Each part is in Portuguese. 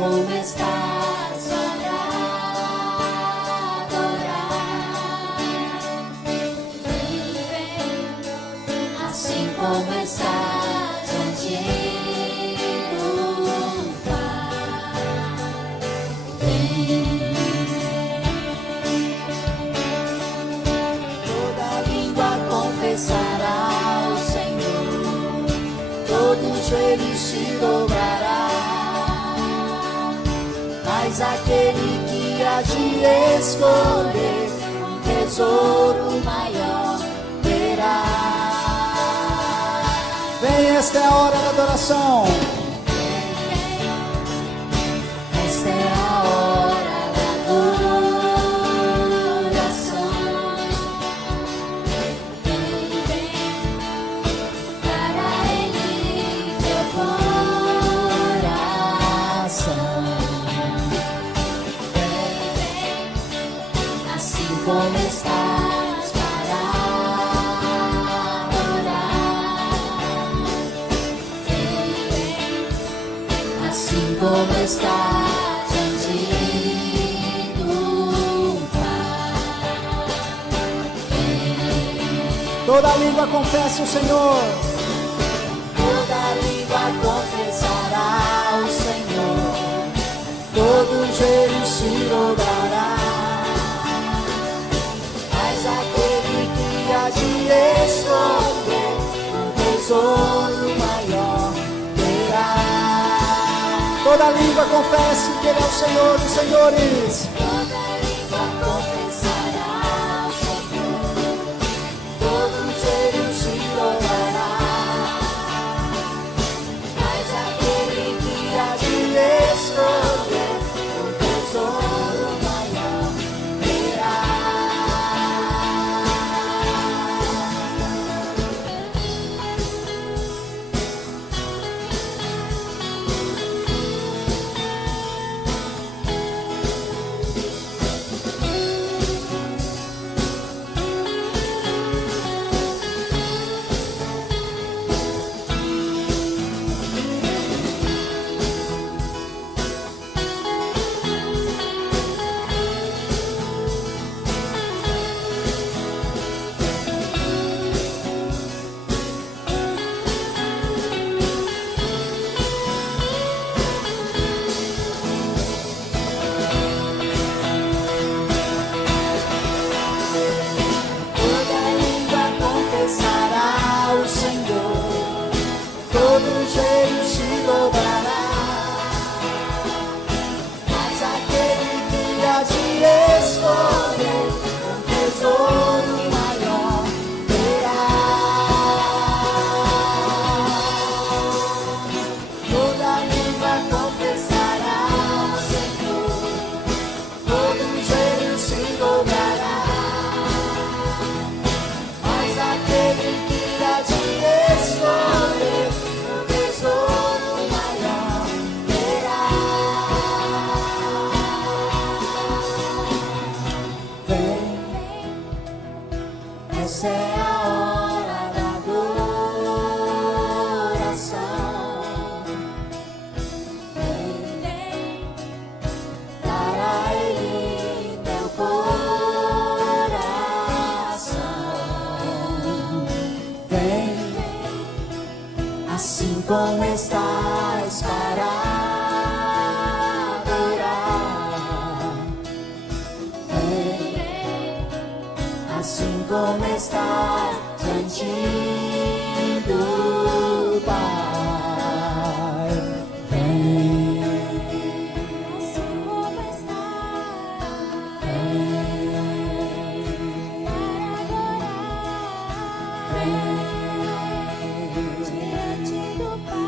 como estás para adorar. Vem, assim como estás antigo Pai. Vem. Toda língua confessará o Senhor, todo joelho se dobrará, mas aquele que há de escolher um tesouro maior terá. Vem, esta é a hora da adoração. Esta é a hora da adoração. Vem, para Ele teu coração. Vem, assim como estás para adorar. Vem, assim como estás diante do Pai. Toda língua confesse o Senhor. Toda língua confessará o Senhor, todo joelho se dobrará, mas aquele que há de escolher um tesouro maior terá. Toda língua confesse que Ele é o Senhor dos senhores. Toda língua confessará o Senhor, todo joelho se dobrará, mas aquele que há de escolher um tesouro maior terá. Toda língua confessará o Senhor, todo joelho se dobrará, mas aquele que há de escolher um tesouro maior terá. Toda língua confessará o Senhor, todo joelho se dobrará, mas aquele que há de escolher um tesouro maior terá. Vem, essa é a hora da adoração. Vem, para Ele teu coração. Vem, assim como estás para adorar. Vem, assim como estás diante do Pai. Vem, assim como estás. Vem, para adorar. Vem, diante do Pai.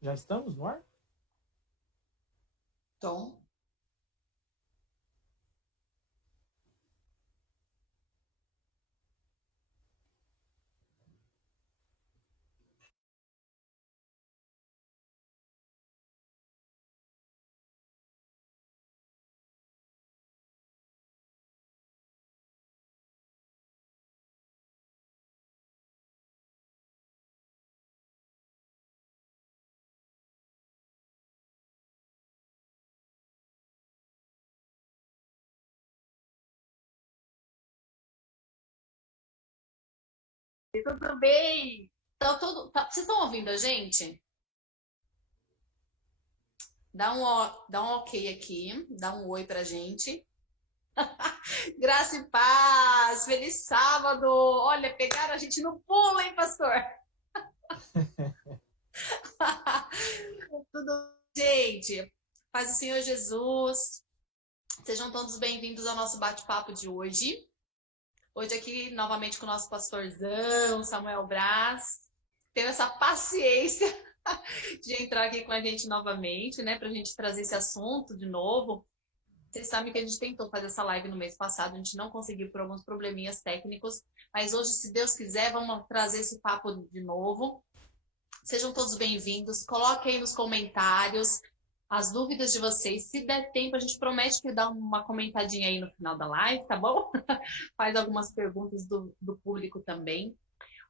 Já estamos no ar? Tom. Tudo bem? Vocês estão ouvindo a gente? Dá um ok aqui, dá um oi pra gente. Graça e paz, feliz sábado. Olha, pegaram a gente no pulo, hein, pastor? Tudo, gente. Paz do Senhor Jesus. Sejam todos bem-vindos ao nosso bate-papo de hoje. Hoje aqui, novamente, com o nosso pastorzão, Samuel Braz. Tenho essa paciência de entrar aqui com a gente novamente, né? Pra gente trazer esse assunto de novo. Vocês sabem que a gente tentou fazer essa live no mês passado, a gente não conseguiu por alguns probleminhas técnicos, mas hoje, se Deus quiser, vamos trazer esse papo de novo. Sejam todos bem-vindos, coloquem aí nos comentários as dúvidas de vocês. Se der tempo, a gente promete que dá uma comentadinha aí no final da live, tá bom? Faz algumas perguntas do público também.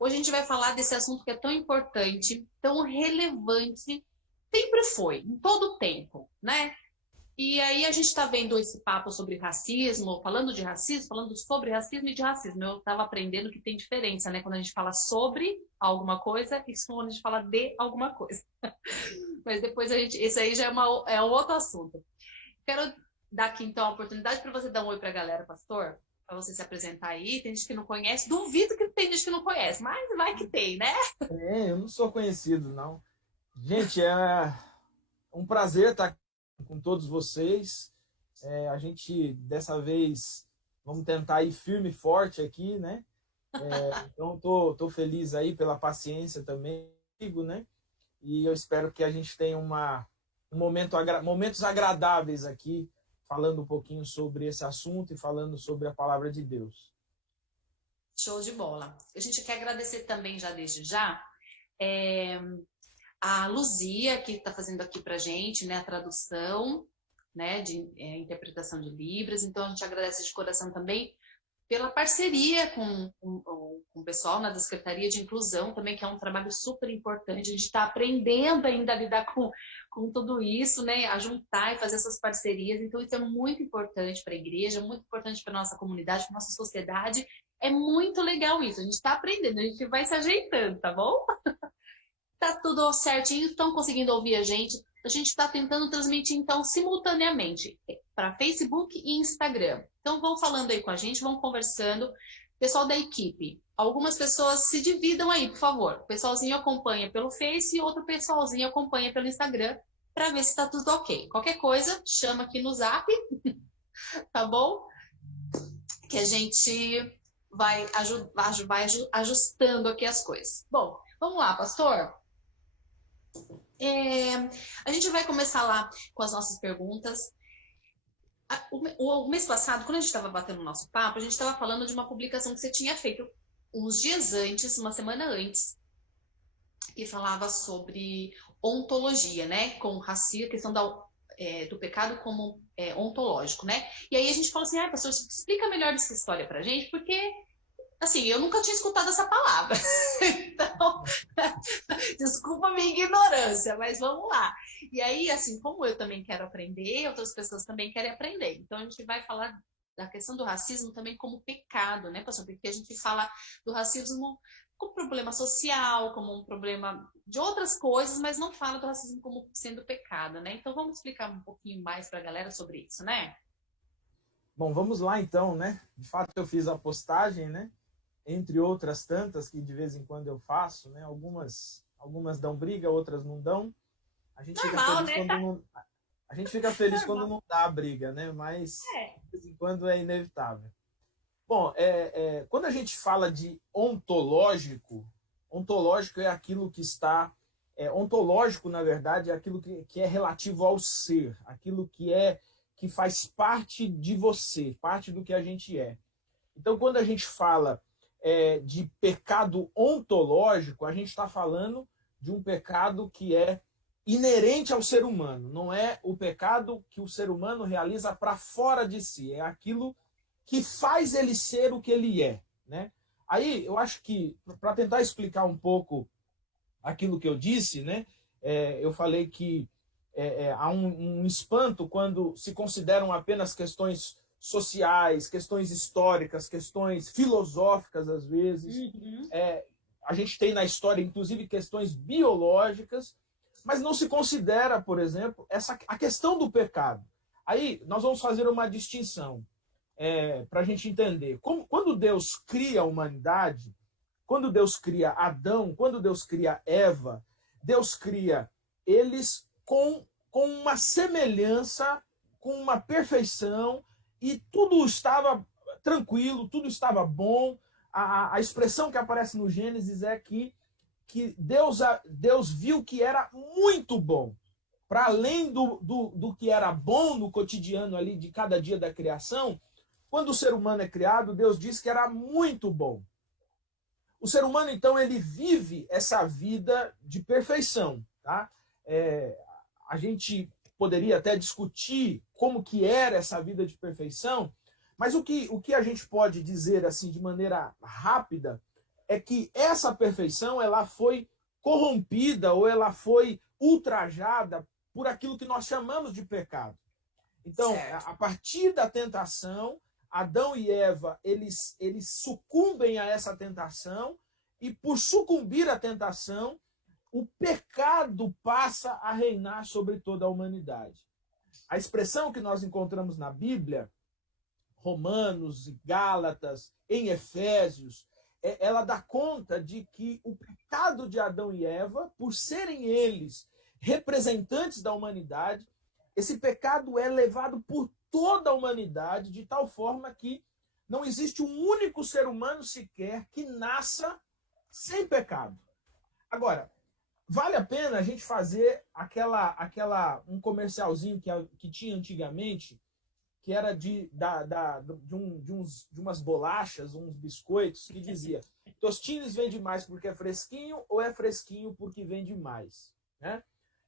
Hoje a gente vai falar desse assunto que é tão importante, tão relevante, sempre foi, em todo o tempo, né? E aí a gente está vendo esse papo sobre racismo, falando de racismo, falando sobre racismo e de racismo. Eu estava aprendendo que tem diferença, né? Quando a gente fala sobre alguma coisa e quando a gente fala de alguma coisa. Mas depois esse aí já é um outro assunto. Quero dar aqui então a oportunidade para você dar um oi para a galera, pastor, para você se apresentar aí. Tem gente que não conhece, duvido que tem gente que não conhece, mas vai que tem, né? Eu não sou conhecido, não. Gente, é um prazer estar com todos vocês. A gente, dessa vez, vamos tentar ir firme e forte aqui, né? Então, tô feliz aí pela paciência também, né? E eu espero que a gente tenha momentos agradáveis aqui, falando um pouquinho sobre esse assunto e falando sobre a palavra de Deus. Show de bola. A gente quer agradecer também já desde já a Luzia, que está fazendo aqui para a gente, né, a tradução, né, de interpretação de Libras. Então, a gente agradece de coração também pela parceria com o pessoal da Secretaria de Inclusão também, que é um trabalho super importante. A gente está aprendendo ainda a lidar com tudo isso, né, a juntar e fazer essas parcerias. Então, isso é muito importante para a igreja, muito importante para a nossa comunidade, para a nossa sociedade. É muito legal isso. A gente está aprendendo, a gente vai se ajeitando, tá bom? Tá tudo certinho, estão conseguindo ouvir a gente. A gente está tentando transmitir, então, simultaneamente para Facebook e Instagram. Então, vão falando aí com a gente, vão conversando. Pessoal da equipe, algumas pessoas se dividam aí, por favor. O pessoalzinho acompanha pelo Face e outro pessoalzinho acompanha pelo Instagram para ver se está tudo ok. Qualquer coisa, chama aqui no Zap, tá bom? Que a gente vai ajustando aqui as coisas. Bom, vamos lá, pastor? A gente vai começar lá com as nossas perguntas. O mês passado, quando a gente estava batendo o nosso papo, a gente estava falando de uma publicação que você tinha feito uns dias antes, uma semana antes, que falava sobre ontologia, né? Com racismo, a questão do pecado como ontológico, né? E aí a gente falou assim, pastor, explica melhor essa história pra gente, porque assim, eu nunca tinha escutado essa palavra. Então, desculpa a minha ignorância, mas vamos lá. E aí, assim, como eu também quero aprender, outras pessoas também querem aprender. Então, a gente vai falar da questão do racismo também como pecado, né, pastor? Porque a gente fala do racismo como problema social, como um problema de outras coisas, mas não fala do racismo como sendo pecado, né? Então, vamos explicar um pouquinho mais para a galera sobre isso, né? Bom, vamos lá então, né? De fato, eu fiz a postagem, né? Entre outras tantas que de vez em quando eu faço, né? Algumas dão briga, outras não dão. A gente Normal, fica feliz, né? a gente fica feliz quando não dá a briga, né? Mas de vez em quando é inevitável. Bom, quando a gente fala de ontológico é aquilo que está Ontológico, na verdade, é aquilo que é relativo ao ser, aquilo que faz parte de você, parte do que a gente é. Então, quando a gente fala de pecado ontológico, a gente está falando de um pecado que é inerente ao ser humano. Não é o pecado que o ser humano realiza para fora de si. É aquilo que faz ele ser o que ele é, né? Aí, eu acho que, para tentar explicar um pouco aquilo que eu disse, né? Eu falei que há um espanto quando se consideram apenas questões sociais, questões históricas, questões filosóficas, às vezes. Uhum. A gente tem na história, inclusive, questões biológicas, mas não se considera, por exemplo, a questão do pecado. Aí nós vamos fazer uma distinção para a gente entender. Quando Deus cria a humanidade, quando Deus cria Adão, quando Deus cria Eva, Deus cria eles com uma semelhança, com uma perfeição, e tudo estava tranquilo, tudo estava bom. A expressão que aparece no Gênesis é que Deus viu que era muito bom. Para além do que era bom no cotidiano ali de cada dia da criação, quando o ser humano é criado, Deus diz que era muito bom. O ser humano, então, ele vive essa vida de perfeição. Tá? A gente poderia até discutir como que era essa vida de perfeição, mas o que a gente pode dizer assim de maneira rápida é que essa perfeição ela foi corrompida ou ela foi ultrajada por aquilo que nós chamamos de pecado. Então, a partir da tentação, Adão e Eva, eles sucumbem a essa tentação, e por sucumbir à tentação, o pecado passa a reinar sobre toda a humanidade. A expressão que nós encontramos na Bíblia, Romanos, Gálatas, em Efésios, ela dá conta de que o pecado de Adão e Eva, por serem eles representantes da humanidade, esse pecado é levado por toda a humanidade, de tal forma que não existe um único ser humano sequer que nasça sem pecado. Agora, vale a pena a gente fazer um comercialzinho que tinha antigamente, que era de umas bolachas, uns biscoitos, que dizia: Tostines vende mais porque é fresquinho ou é fresquinho porque vende mais? Né?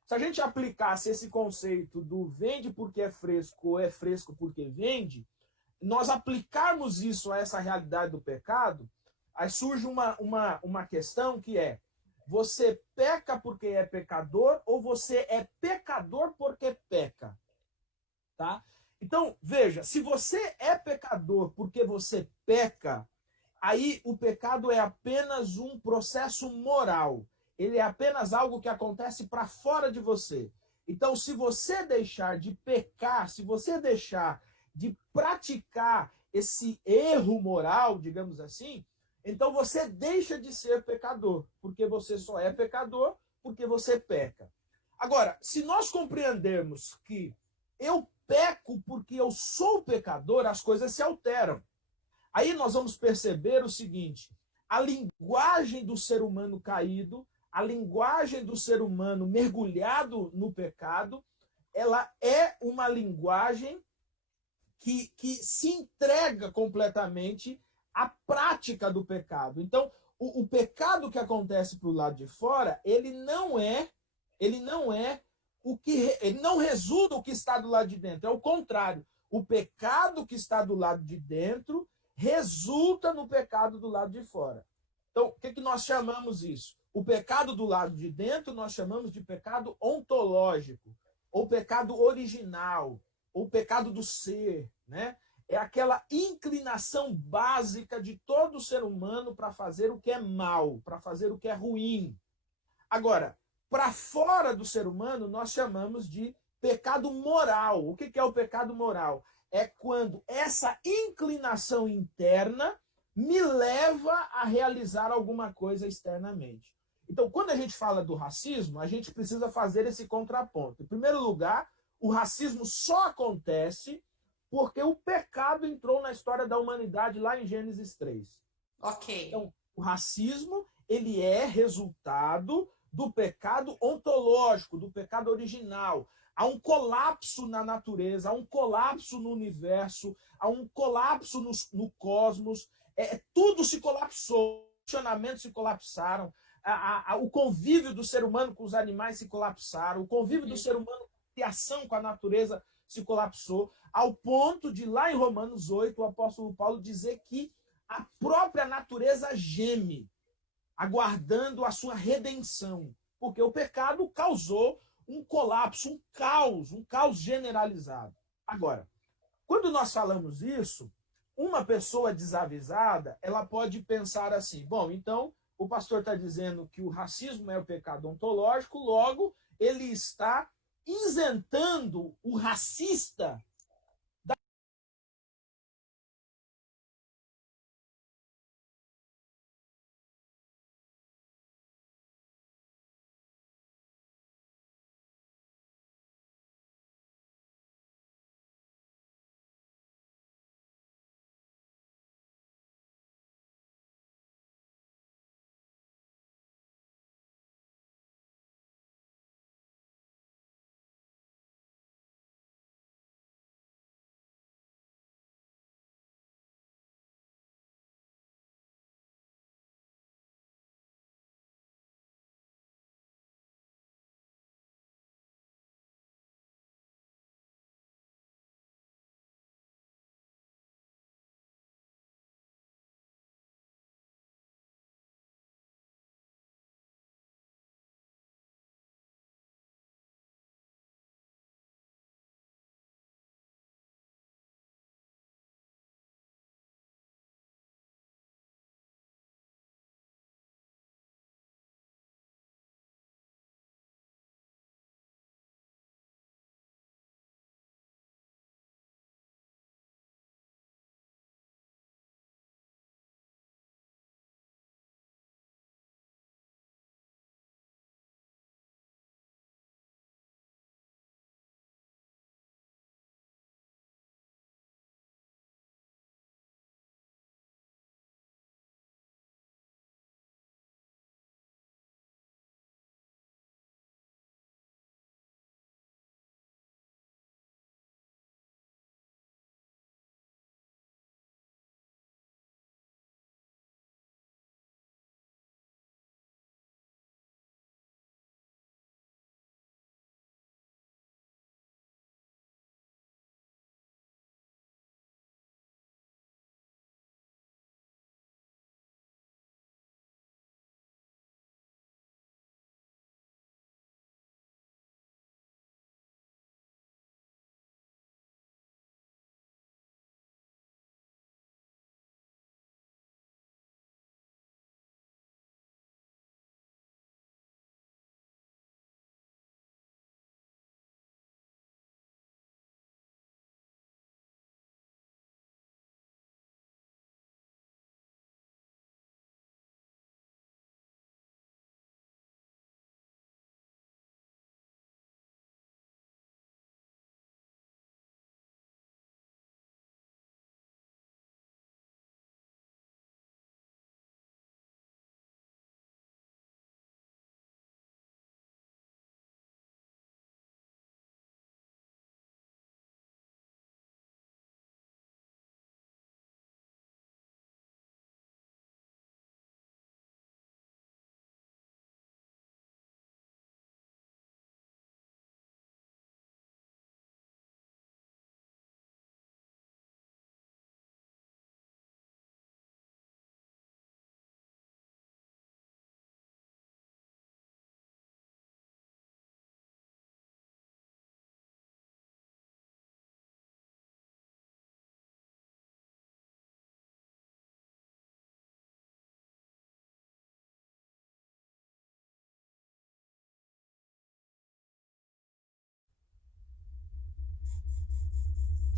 Se a gente aplicasse esse conceito do vende porque é fresco ou é fresco porque vende, nós aplicarmos isso a essa realidade do pecado, aí surge uma questão que é: você peca porque é pecador ou você é pecador porque peca? Tá? Então, veja, se você é pecador porque você peca, aí o pecado é apenas um processo moral. Ele é apenas algo que acontece para fora de você. Então, se você deixar de pecar, se você deixar de praticar esse erro moral, digamos assim, então você deixa de ser pecador, porque você só é pecador porque você peca. Agora, se nós compreendermos que eu peco porque eu sou pecador, as coisas se alteram. Aí nós vamos perceber o seguinte: a linguagem do ser humano caído, a linguagem do ser humano mergulhado no pecado, ela é uma linguagem que se entrega completamente à prática do pecado. Então, o pecado que acontece para o lado de fora, ele não resulta o que está do lado de dentro. É o contrário. O pecado que está do lado de dentro resulta no pecado do lado de fora. Então, o que nós chamamos isso? O pecado do lado de dentro nós chamamos de pecado ontológico, ou pecado original, ou pecado do ser, né? É aquela inclinação básica de todo ser humano para fazer o que é mal, para fazer o que é ruim. Agora, para fora do ser humano, nós chamamos de pecado moral. O que é o pecado moral? É quando essa inclinação interna me leva a realizar alguma coisa externamente. Então, quando a gente fala do racismo, a gente precisa fazer esse contraponto. Em primeiro lugar, o racismo só acontece porque o pecado entrou na história da humanidade lá em Gênesis 3. Ok. Então, o racismo, ele é resultado do pecado ontológico, do pecado original. Há um colapso na natureza, há um colapso no universo, há um colapso no cosmos. Tudo se colapsou, os funcionamentos se colapsaram, o convívio do ser humano com os animais se colapsaram, o convívio do ser humano com a criação, com a natureza se colapsou, ao ponto de, lá em Romanos 8, o apóstolo Paulo dizer que a própria natureza geme, aguardando a sua redenção, porque o pecado causou um colapso, um caos generalizado. Agora, quando nós falamos isso, uma pessoa desavisada, ela pode pensar assim, bom, então o pastor está dizendo que o racismo é o pecado ontológico, logo ele está isentando o racista da...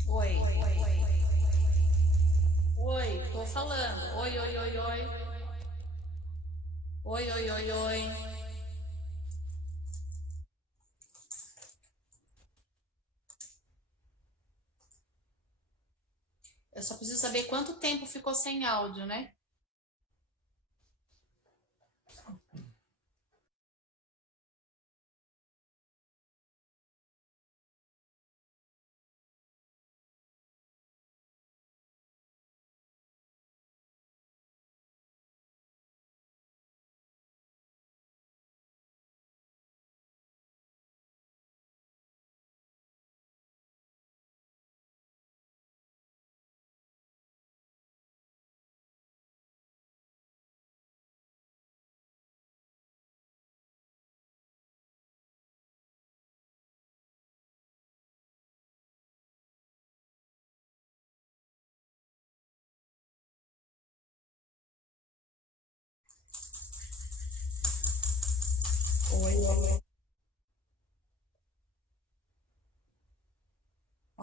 Oi. Oi, tô falando. Oi, oi, oi, oi. Oi, oi, oi, oi. Eu só preciso saber quanto tempo ficou sem áudio, né?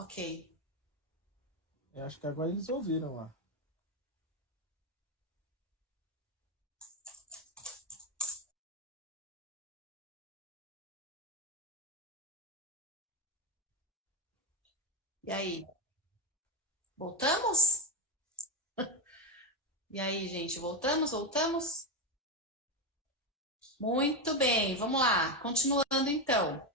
Ok. Eu acho que agora eles ouviram lá. E aí? Voltamos? E aí, gente, voltamos? Voltamos? Muito bem, vamos lá. Continuando então.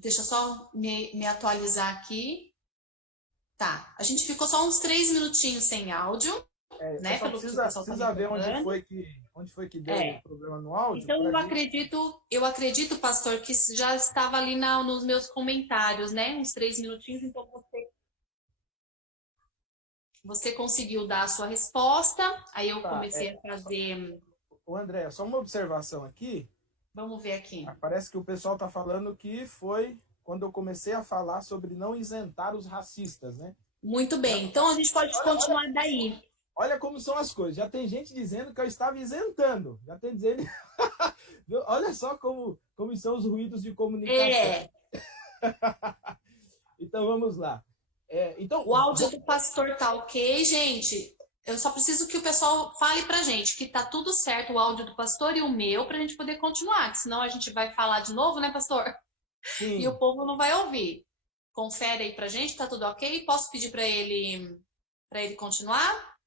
Deixa eu só me atualizar aqui. Tá, a gente ficou só uns 3 minutinhos sem áudio, Eu né? só Pelo que o pessoal tá me precisa ver falando. onde foi que deu o É. problema no áudio. Então eu acredito, pastor, que já estava ali nos meus comentários, né? Uns 3 minutinhos, então você conseguiu dar a sua resposta. Aí eu Tá, comecei a fazer. o André, só uma observação aqui. Vamos ver aqui. Parece que o pessoal está falando que foi quando eu comecei a falar sobre não isentar os racistas, né? Muito bem, então a gente pode continuar daí. Olha como são as coisas. Já tem gente dizendo que eu estava isentando. Já tem dizendo. Olha só como são os ruídos de comunicação. Então vamos lá. Então, o áudio do pastor tá ok, gente. Eu só preciso que o pessoal fale pra gente que tá tudo certo, o áudio do pastor e o meu, pra gente poder continuar, que senão a gente vai falar de novo, né, pastor? Sim. E o povo não vai ouvir. Confere aí pra gente, tá tudo ok? Posso pedir para ele continuar?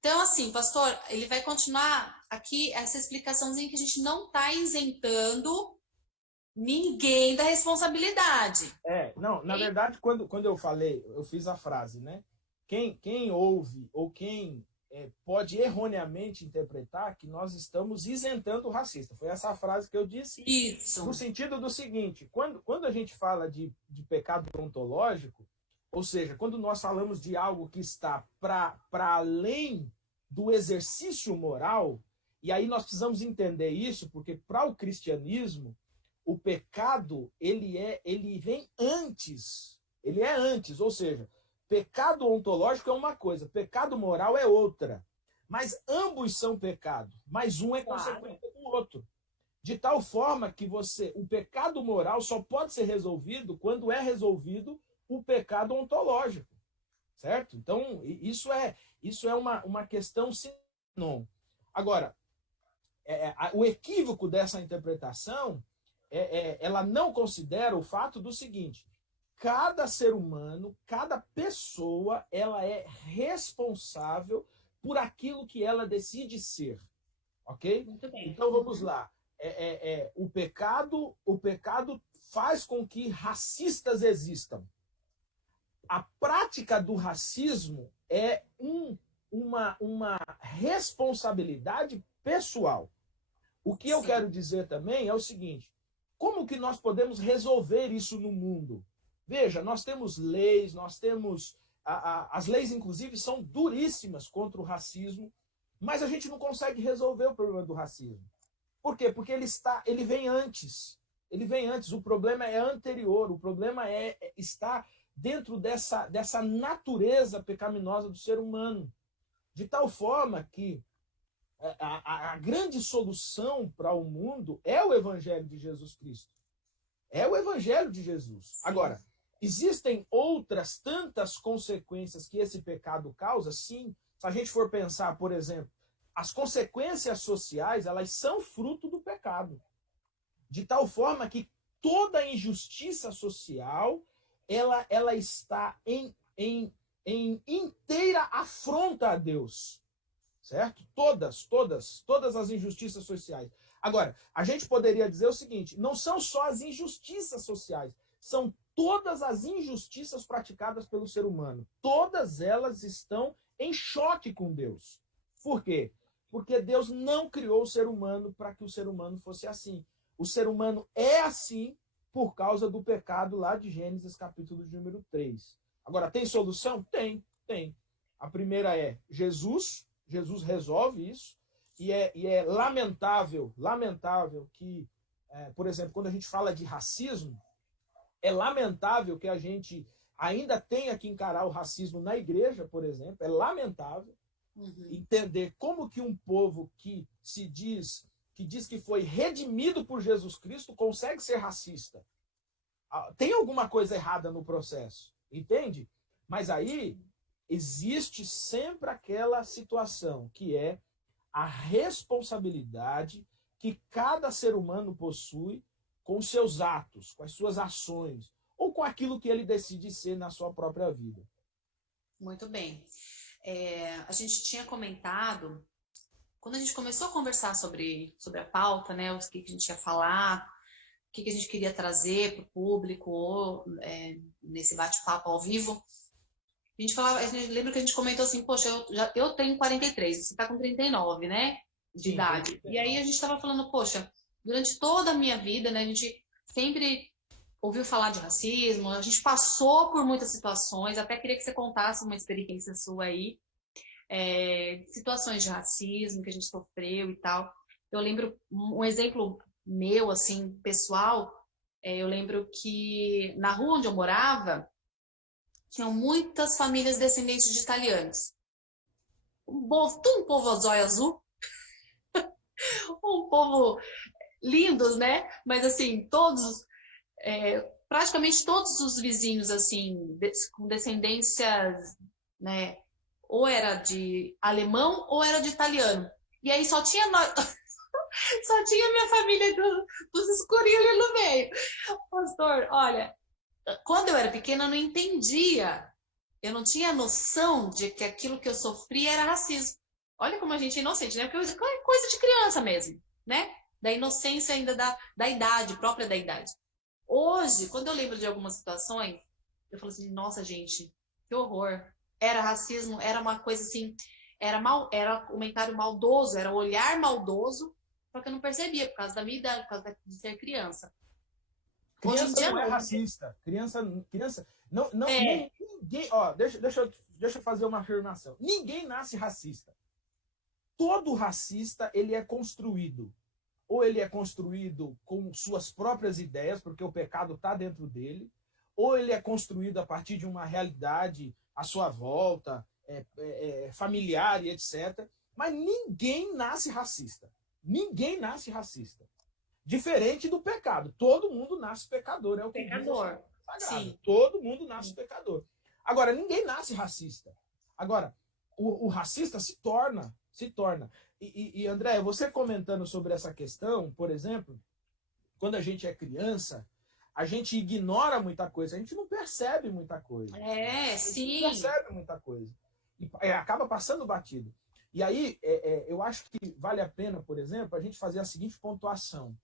Então, assim, pastor, ele vai continuar aqui essa explicaçãozinha que a gente não está isentando ninguém da responsabilidade. Não, na verdade, quando eu falei, eu fiz a frase, né? Quem ouve ou quem pode erroneamente interpretar que nós estamos isentando o racista. Foi essa a frase que eu disse. Isso. No sentido do seguinte, quando a gente fala de pecado ontológico, ou seja, quando nós falamos de algo que está para além do exercício moral, e aí nós precisamos entender isso, porque para o cristianismo, o pecado ele vem antes. Ele é antes, ou seja, pecado ontológico é uma coisa, pecado moral é outra. Mas ambos são pecado, mas um é consequência do outro. De tal forma que o pecado moral só pode ser resolvido quando é resolvido o pecado ontológico, certo? Então, isso é uma questão não. Agora, o equívoco dessa interpretação, ela não considera o fato do seguinte: cada ser humano, cada pessoa, ela é responsável por aquilo que ela decide ser, ok? Muito bem. Então, vamos lá. O pecado faz com que racistas existam. A prática do racismo é uma responsabilidade pessoal. O que eu quero dizer também é o seguinte: como que nós podemos resolver isso no mundo? Veja, nós temos leis, nós temos... as leis, inclusive, são duríssimas contra o racismo, mas a gente não consegue resolver o problema do racismo. Por quê? Porque ele vem antes. Ele vem antes. O problema é anterior. O problema está dentro dessa natureza pecaminosa do ser humano. De tal forma que a grande solução para o mundo é o Evangelho de Jesus Cristo. É o Evangelho de Jesus. Agora, existem outras tantas consequências que esse pecado causa? Sim. Se a gente for pensar, por exemplo, as consequências sociais, elas são fruto do pecado. De tal forma que toda injustiça social, ela está em inteira afronta a Deus. Certo? Todas as injustiças sociais. Agora, a gente poderia dizer o seguinte: não são só as injustiças sociais, são todas as injustiças praticadas pelo ser humano. Todas elas estão em choque com Deus. Por quê? Porque Deus não criou o ser humano para que o ser humano fosse assim. O ser humano é assim por causa do pecado lá de Gênesis, capítulo de número 3. Agora, tem solução? Tem. A primeira é Jesus. Jesus resolve isso. E é lamentável que, por exemplo, quando a gente fala de racismo, é lamentável que a gente ainda tenha que encarar o racismo na igreja, por exemplo. É lamentável entender como que um povo que diz que foi redimido por Jesus Cristo consegue ser racista. tem alguma coisa errada no processo, entende? Mas aí existe sempre aquela situação que é a responsabilidade que cada ser humano possui com os seus atos, com as suas ações, ou com aquilo que ele decide ser na sua própria vida. Muito bem. A gente tinha comentado, quando a gente começou a conversar sobre a pauta, né, o que a gente ia falar, o que a gente queria trazer para o público, ou nesse bate-papo ao vivo, a gente lembra que a gente comentou assim, poxa, eu tenho 43, você está com 39, né, de idade. 39. E aí a gente estava falando, poxa, durante toda a minha vida, né, a gente sempre ouviu falar de racismo, a gente passou por muitas situações, até queria que você contasse uma experiência sua aí, situações de racismo que a gente sofreu e tal. Eu lembro um exemplo meu, assim, pessoal, eu lembro que na rua onde eu morava, tinham muitas famílias descendentes de italianos. Um povo zóio azul, um povo lindos, né? Mas assim, todos, praticamente todos os vizinhos, assim, com descendências, né? Ou era de alemão ou era de italiano. E aí só tinha só tinha minha família dos escurinhos ali no meio. Pastor, olha, quando eu era pequena eu não entendia. Eu não tinha noção de que aquilo que eu sofria era racismo. Olha como a gente é inocente, né? Porque é coisa de criança mesmo, né? Da inocência ainda da idade, própria da idade. Hoje, quando eu lembro de algumas situações, eu falo assim, nossa, gente, que horror. Era racismo, era uma coisa assim, era comentário maldoso, era olhar maldoso, só que eu não percebia, por causa da minha idade, por causa de ser criança. Criança não é racista. Criança não, ninguém, ó, deixa eu fazer uma afirmação. Ninguém nasce racista. Todo racista, ele é construído. Ou ele é construído com suas próprias ideias, porque o pecado está dentro dele, ou ele é construído a partir de uma realidade à sua volta, familiar e etc. Mas ninguém nasce racista. Ninguém nasce racista. Diferente do pecado. Todo mundo nasce pecador. É o que pecador. Diz Sim. Todo mundo nasce pecador. Agora, ninguém nasce racista. Agora, o racista se torna. E, André, você comentando sobre essa questão, por exemplo, quando a gente é criança, a gente ignora muita coisa, a gente não percebe muita coisa. Sim. Não percebe muita coisa. E acaba passando batido. E aí, eu acho que vale a pena, por exemplo, a gente fazer a seguinte pontuação.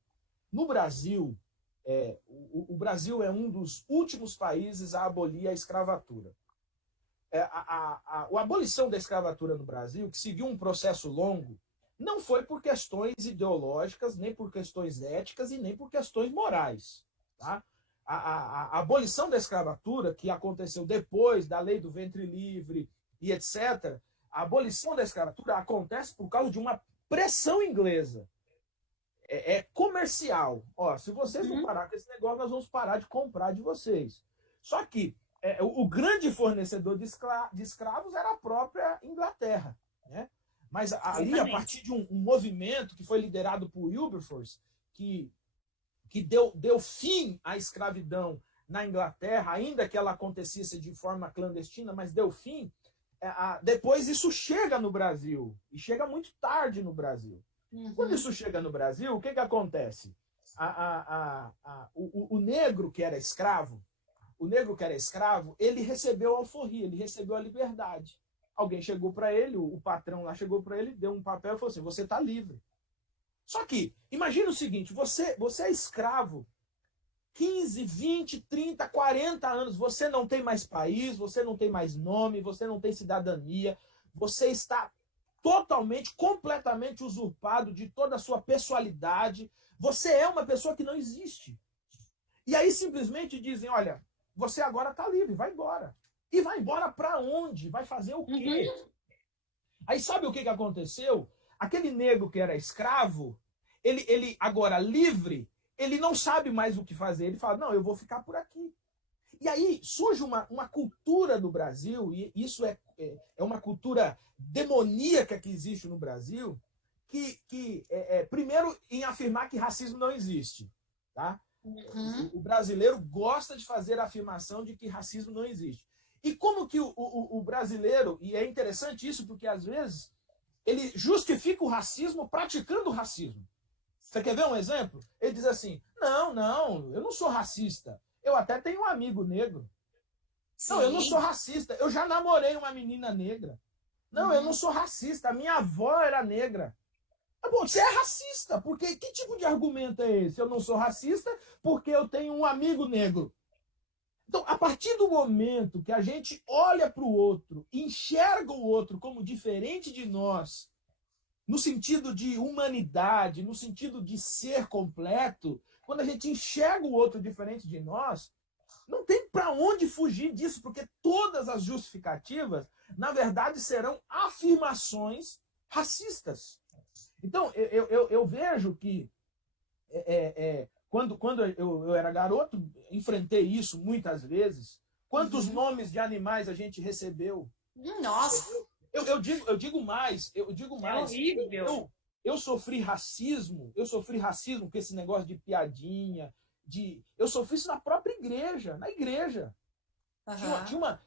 No Brasil, o Brasil é um dos últimos países a abolir a escravatura. A abolição da escravatura no Brasil, que seguiu um processo longo, não foi por questões ideológicas, nem por questões éticas e nem por questões morais. Tá? A abolição da escravatura, que aconteceu depois da lei do ventre livre e etc., a abolição da escravatura acontece por causa de uma pressão inglesa. É comercial. Ó, se vocês não parar com esse negócio, nós vamos parar de comprar de vocês. Só que o grande fornecedor de escravos era a própria Inglaterra. Né? Mas ali, a partir de um movimento que foi liderado por Wilberforce, que deu fim à escravidão na Inglaterra, ainda que ela acontecesse de forma clandestina, mas deu fim, depois isso chega no Brasil. E chega muito tarde no Brasil. Quando isso chega no Brasil, o que acontece? O negro que era escravo, ele recebeu a alforria, ele recebeu a liberdade. Alguém chegou para ele, o patrão lá chegou para ele, deu um papel e falou assim, você está livre. Só que, imagina o seguinte, você é escravo 15, 20, 30, 40 anos, você não tem mais país, você não tem mais nome, você não tem cidadania, você está totalmente, completamente usurpado de toda a sua pessoalidade. Você é uma pessoa que não existe. E aí simplesmente dizem, olha, você agora está livre, vai embora. E vai embora para onde? Vai fazer o quê? Aí sabe o que aconteceu? Aquele negro que era escravo, ele agora livre, ele não sabe mais o que fazer. Ele fala, não, eu vou ficar por aqui. E aí surge uma cultura no Brasil, e isso é uma cultura demoníaca que existe no Brasil, primeiro em afirmar que racismo não existe. Tá? O brasileiro gosta de fazer a afirmação de que racismo não existe. E como que o brasileiro, e é interessante isso, porque às vezes ele justifica o racismo praticando o racismo. Você quer ver um exemplo? Ele diz assim, não, eu não sou racista. Eu até tenho um amigo negro. Não, eu não sou racista. Eu já namorei uma menina negra. Não, eu não sou racista. A minha avó era negra. Tá bom, você é racista. Porque que tipo de argumento é esse? Eu não sou racista porque eu tenho um amigo negro. Então, a partir do momento que a gente olha para o outro, enxerga o outro como diferente de nós, no sentido de humanidade, no sentido de ser completo, quando a gente enxerga o outro diferente de nós, não tem para onde fugir disso, porque todas as justificativas, na verdade, serão afirmações racistas. Então, eu vejo que quando eu era garoto, enfrentei isso muitas vezes. Quantos nomes de animais a gente recebeu? Nossa! Eu digo mais. É horrível. Eu sofri racismo com esse negócio de piadinha. Eu sofri isso na própria igreja, na igreja.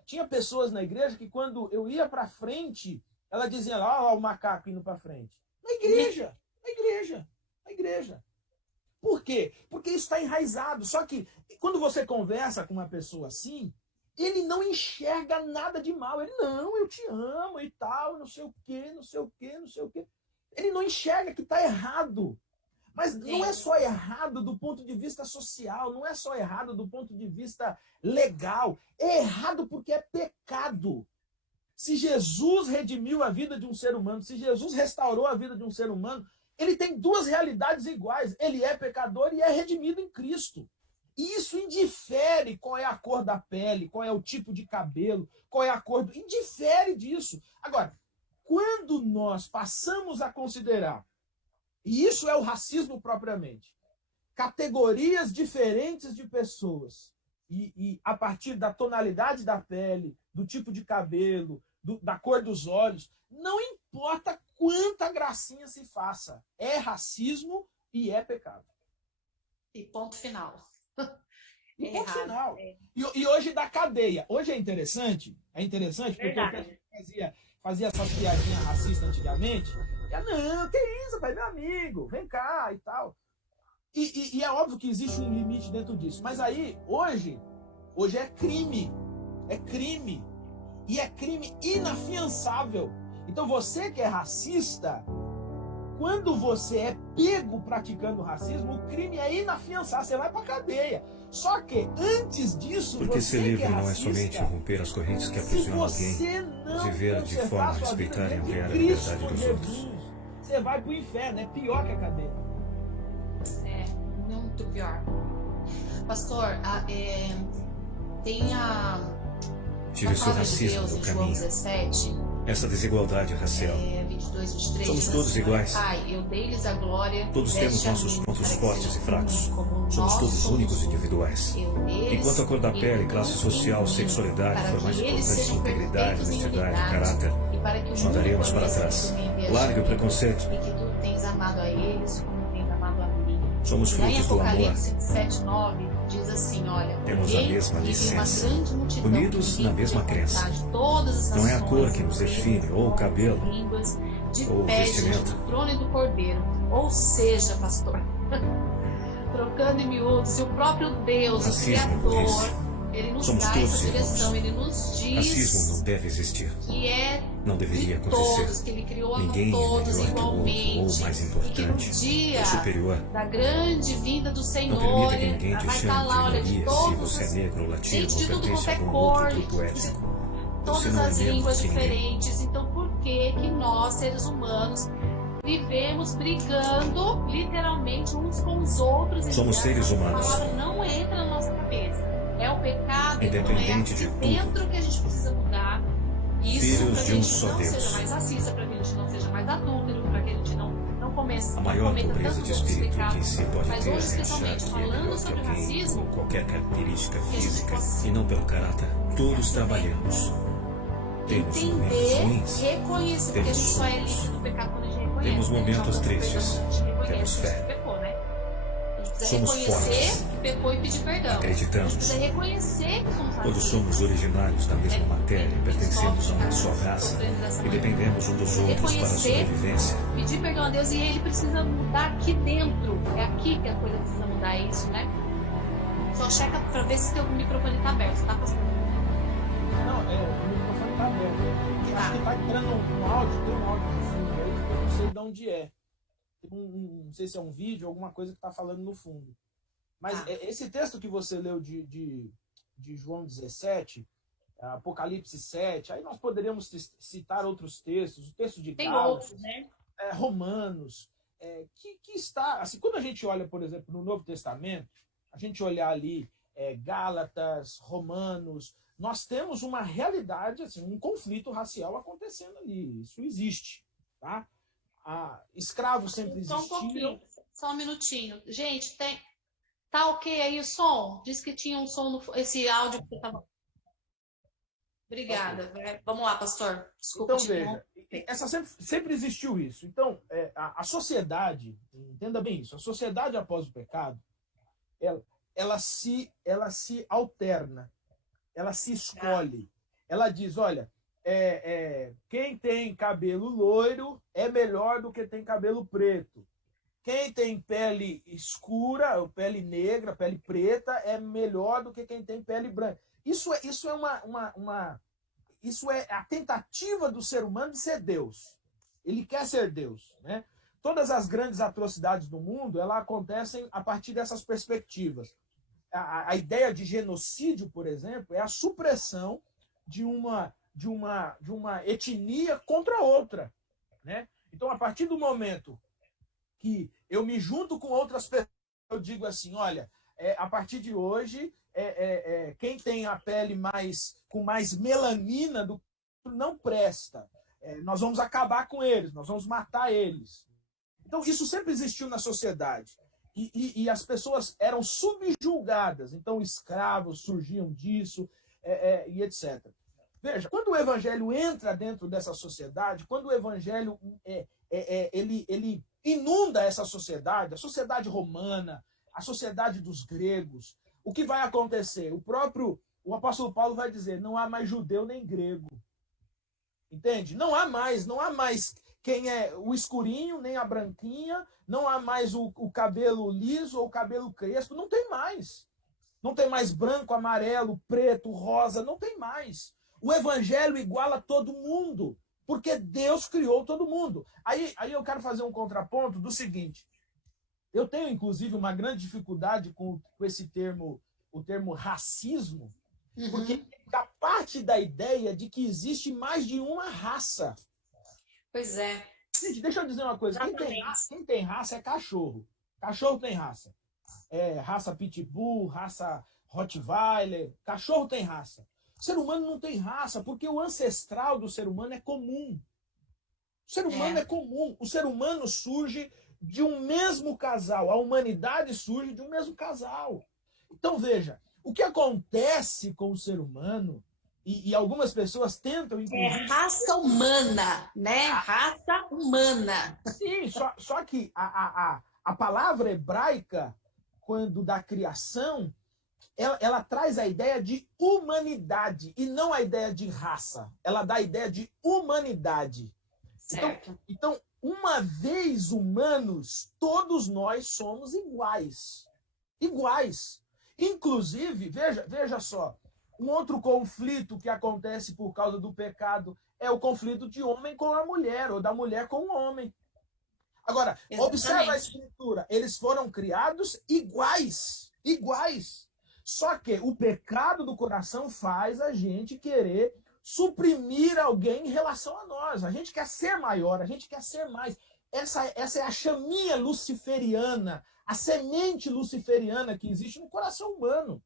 Tinha pessoas na igreja que quando eu ia para frente, ela dizia lá, o macaco indo para frente. Na igreja. Por quê? Porque isso está enraizado. Só que quando você conversa com uma pessoa assim, ele não enxerga nada de mal. Ele, não, eu te amo e tal, não sei o quê. Ele não enxerga que está errado. Mas não é só errado do ponto de vista social, não é só errado do ponto de vista legal. É errado porque é pecado. Se Jesus redimiu a vida de um ser humano, se Jesus restaurou a vida de um ser humano, ele tem duas realidades iguais. Ele é pecador e é redimido em Cristo. E isso indifere qual é a cor da pele, qual é o tipo de cabelo, qual é a cor... Indifere disso. Agora, quando nós passamos a considerar, e isso é o racismo propriamente, categorias diferentes de pessoas, e a partir da tonalidade da pele, do tipo de cabelo, da cor dos olhos, não importa quanta gracinha se faça, é racismo e é pecado. E ponto final. E ponto final. E hoje da cadeia. Hoje é interessante porque a gente fazia essas piadinhas racistas antigamente. Não, que isso, pai, meu amigo, vem cá e tal. E é óbvio que existe um limite dentro disso. Mas aí, hoje é crime. É crime. E é crime inafiançável. Então você que é racista, quando você é pego praticando racismo, o crime é inafiançável, você vai pra cadeia. Só que antes disso, porque você ser livre que é não racista, é somente romper as correntes que aprisionam alguém, viver de forma a respeitar e ampliar a liberdade dos outros. Você vai pro inferno, é pior que a cadeia. É, muito pior. Pastor, tem a... Tire o seu racismo do caminho. 17, essa desigualdade racial. 22, 23, somos todos iguais. Pai, eu dei-lhes a glória, todos temos nossos pontos fortes e fracos. Somos todos únicos e individuais. Enquanto a cor da pele, classe social, sexualidade for mais importante que integridade, honestidade, caráter, nós andaremos para trás. Largue o preconceito. E que tu tens amado a eles como tens amado a mim. Somos frutos do amor. Apocalipse 7:9 diz assim, olha, temos a mesma licença, unidos na mesma crença. Não é a cor que nos define, ou o cabelo, ou o vestimento. Do trono e do cordeiro. Ou seja, pastor, trocando em miúdos, se o próprio Deus, racismo, o Criador, ele nos somos dá todos essa direção, irmãos. ele nos diz racismo não deve existir. Que é não deveria de acontecer. Todos, que ele criou ninguém todos é melhor igualmente, que o outro, ou mais importante, dia ou superior. Da grande vinda do Senhor, não permita que ninguém te vai chame estar lá, olha, de de minoria se todos, você é negro ou latino gente, ou de tudo pertence quanto a é algum cor, outro grupo étnico. todas Você não é as menos línguas que ninguém. diferentes. Então, por que nós, seres humanos, vivemos brigando literalmente uns com os outros? Somos seres humanos. A palavra não entra na nossa cabeça. É o pecado, independente não é de dentro tudo. Que a gente precisa mudar. Isso Filhos de um só só não Deus. seja mais racista, para que a gente não seja mais adúltero, para que a gente não comece A maior pobreza de espírito que em si pode mas ter hoje, é achar especialmente, que é falando melhor que sobre alguém racismo, por qualquer característica que a gente física possa e não pelo caráter. Todos trabalhamos. Temos momentos entender, ruins. reconhecer, porque a gente só é livre do pecado quando a gente reconhece. Temos momentos né? tristes. A gente reconhece Temos que fé. a gente pecou, né? A gente Precisa Somos reconhecer fortes. que pecou e pedir perdão. Acreditamos. Precisa reconhecer que somos Todos racistas. somos originários da mesma matéria, pertencemos a uma só raça e dependemos uns dos outros para a sobrevivência. Pedir perdão a Deus e ele precisa mudar aqui dentro. É aqui que a coisa precisa mudar, é isso, né? Só checa pra ver se teu microfone tá aberto, tá, pastor? Não, o microfone tá aberto. Acho que tá entrando um áudio, tem um áudio de fundo aí, que eu não sei de onde é. Não sei se é um vídeo, alguma coisa que tá falando no fundo. Mas esse texto que você leu de João 17, Apocalipse 7, aí nós poderíamos citar outros textos, o texto de Tem Gálatas, outros, né? Romanos, que está, assim, quando a gente olha, por exemplo, no Novo Testamento, a gente olhar ali Gálatas, Romanos, nós temos uma realidade, assim, um conflito racial acontecendo ali, isso existe, tá? Escravos sempre Só um existiram. pouquinho, só um minutinho. Gente, tá ok aí o som? Diz que tinha um som esse áudio que você tava. Obrigada. Okay. Vamos lá, pastor. Desculpa. Então, veja, sempre existiu isso. Então, a sociedade, entenda bem isso, a sociedade após o pecado, ela se alterna, ela se escolhe. Ela diz, olha, quem tem cabelo loiro é melhor do que tem cabelo preto. Quem tem pele escura, ou pele negra, pele preta, é melhor do que quem tem pele branca. Isso é a tentativa do ser humano de ser Deus. Ele quer ser Deus, né? Todas as grandes atrocidades do mundo, elas acontecem a partir dessas perspectivas. A ideia de genocídio, por exemplo, é a supressão de uma etnia contra outra, né? Então, a partir do momento que eu me junto com outras pessoas, eu digo assim, olha, a partir de hoje, quem tem a pele com mais melanina do que não presta. Nós vamos acabar com eles, nós vamos matar eles. Então, isso sempre existiu na sociedade. E as pessoas eram subjugadas. Então, escravos surgiam disso, e etc. Veja, quando o evangelho entra dentro dessa sociedade, quando o evangelho ele inunda essa sociedade, a sociedade romana, a sociedade dos gregos, o que vai acontecer? O apóstolo Paulo vai dizer, não há mais judeu nem grego. Entende? Não há mais quem é o escurinho, nem a branquinha, não há mais o cabelo liso ou o cabelo crespo, não tem mais. Não tem mais branco, amarelo, preto, rosa, não tem mais. O evangelho iguala todo mundo, porque Deus criou todo mundo. Aí eu quero fazer um contraponto do seguinte, eu tenho, inclusive, uma grande dificuldade com esse termo, o termo racismo, porque a parte da ideia de que existe mais de uma raça. Pois é. Gente, deixa eu dizer uma coisa. Quem tem raça é cachorro. Cachorro tem raça. Raça pitbull, raça rottweiler. Cachorro tem raça. O ser humano não tem raça, porque o ancestral do ser humano é comum. O ser humano é comum. O ser humano surge de um mesmo casal. A humanidade surge de um mesmo casal. Então, veja, o que acontece com o ser humano, e algumas pessoas tentam... É raça humana, né? Raça humana. Sim, só que a palavra hebraica, quando da criação, ela traz a ideia de humanidade, e não a ideia de raça. Ela dá a ideia de humanidade. Certo. Então, uma vez humanos, todos nós somos iguais. Iguais. Inclusive, veja só, um outro conflito que acontece por causa do pecado é o conflito de homem com a mulher, ou da mulher com o homem. Agora, observa a escritura, eles foram criados iguais. Iguais. Só que o pecado do coração faz a gente querer suprimir alguém em relação a nós. A gente quer ser maior, a gente quer ser mais. Essa é a chaminha luciferiana, a semente luciferiana que existe no coração humano,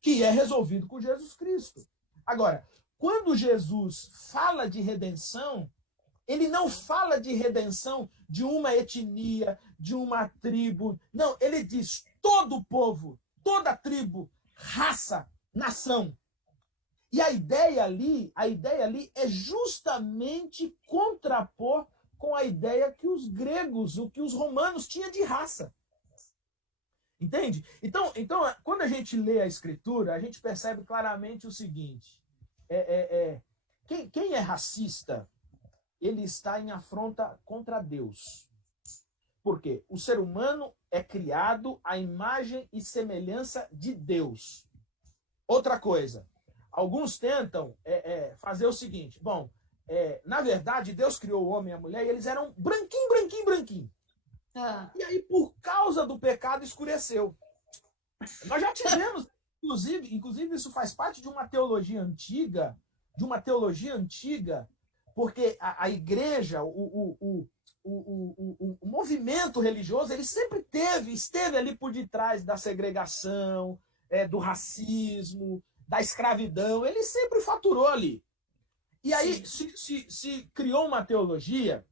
que é resolvido com Jesus Cristo. Agora, quando Jesus fala de redenção, ele não fala de redenção de uma etnia, de uma tribo. Não, ele diz todo o povo, toda tribo, raça, nação. E a ideia ali é justamente contrapor com a ideia que os gregos, o que os romanos tinham de raça. Entende? Então, quando a gente lê a Escritura, a gente percebe claramente o seguinte. Quem é racista, ele está em afronta contra Deus. Por quê? O ser humano é criado à imagem e semelhança de Deus. Outra coisa, alguns tentam fazer o seguinte. Bom, na verdade, Deus criou o homem e a mulher e eles eram branquinho, branquinho, branquinho. E aí, por causa do pecado, escureceu. Nós já tivemos, inclusive isso faz parte de uma teologia antiga, porque a igreja, o movimento religioso, ele sempre esteve ali por detrás da segregação, do racismo, da escravidão, ele sempre faturou ali. E aí se criou uma teologia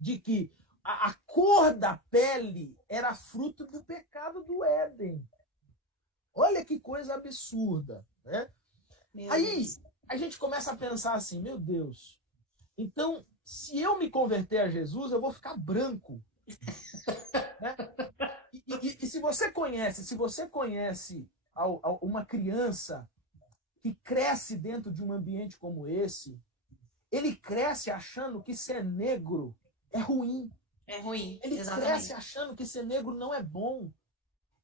de que a cor da pele era fruto do pecado do Éden. Olha que coisa absurda, né? Aí a gente começa a pensar assim, meu Deus, então se eu me converter a Jesus, eu vou ficar branco. Né? E se você conhece uma criança que cresce dentro de um ambiente como esse, ele cresce achando que ser negro é ruim. É ruim, ele exatamente. Cresce achando que ser negro não é bom.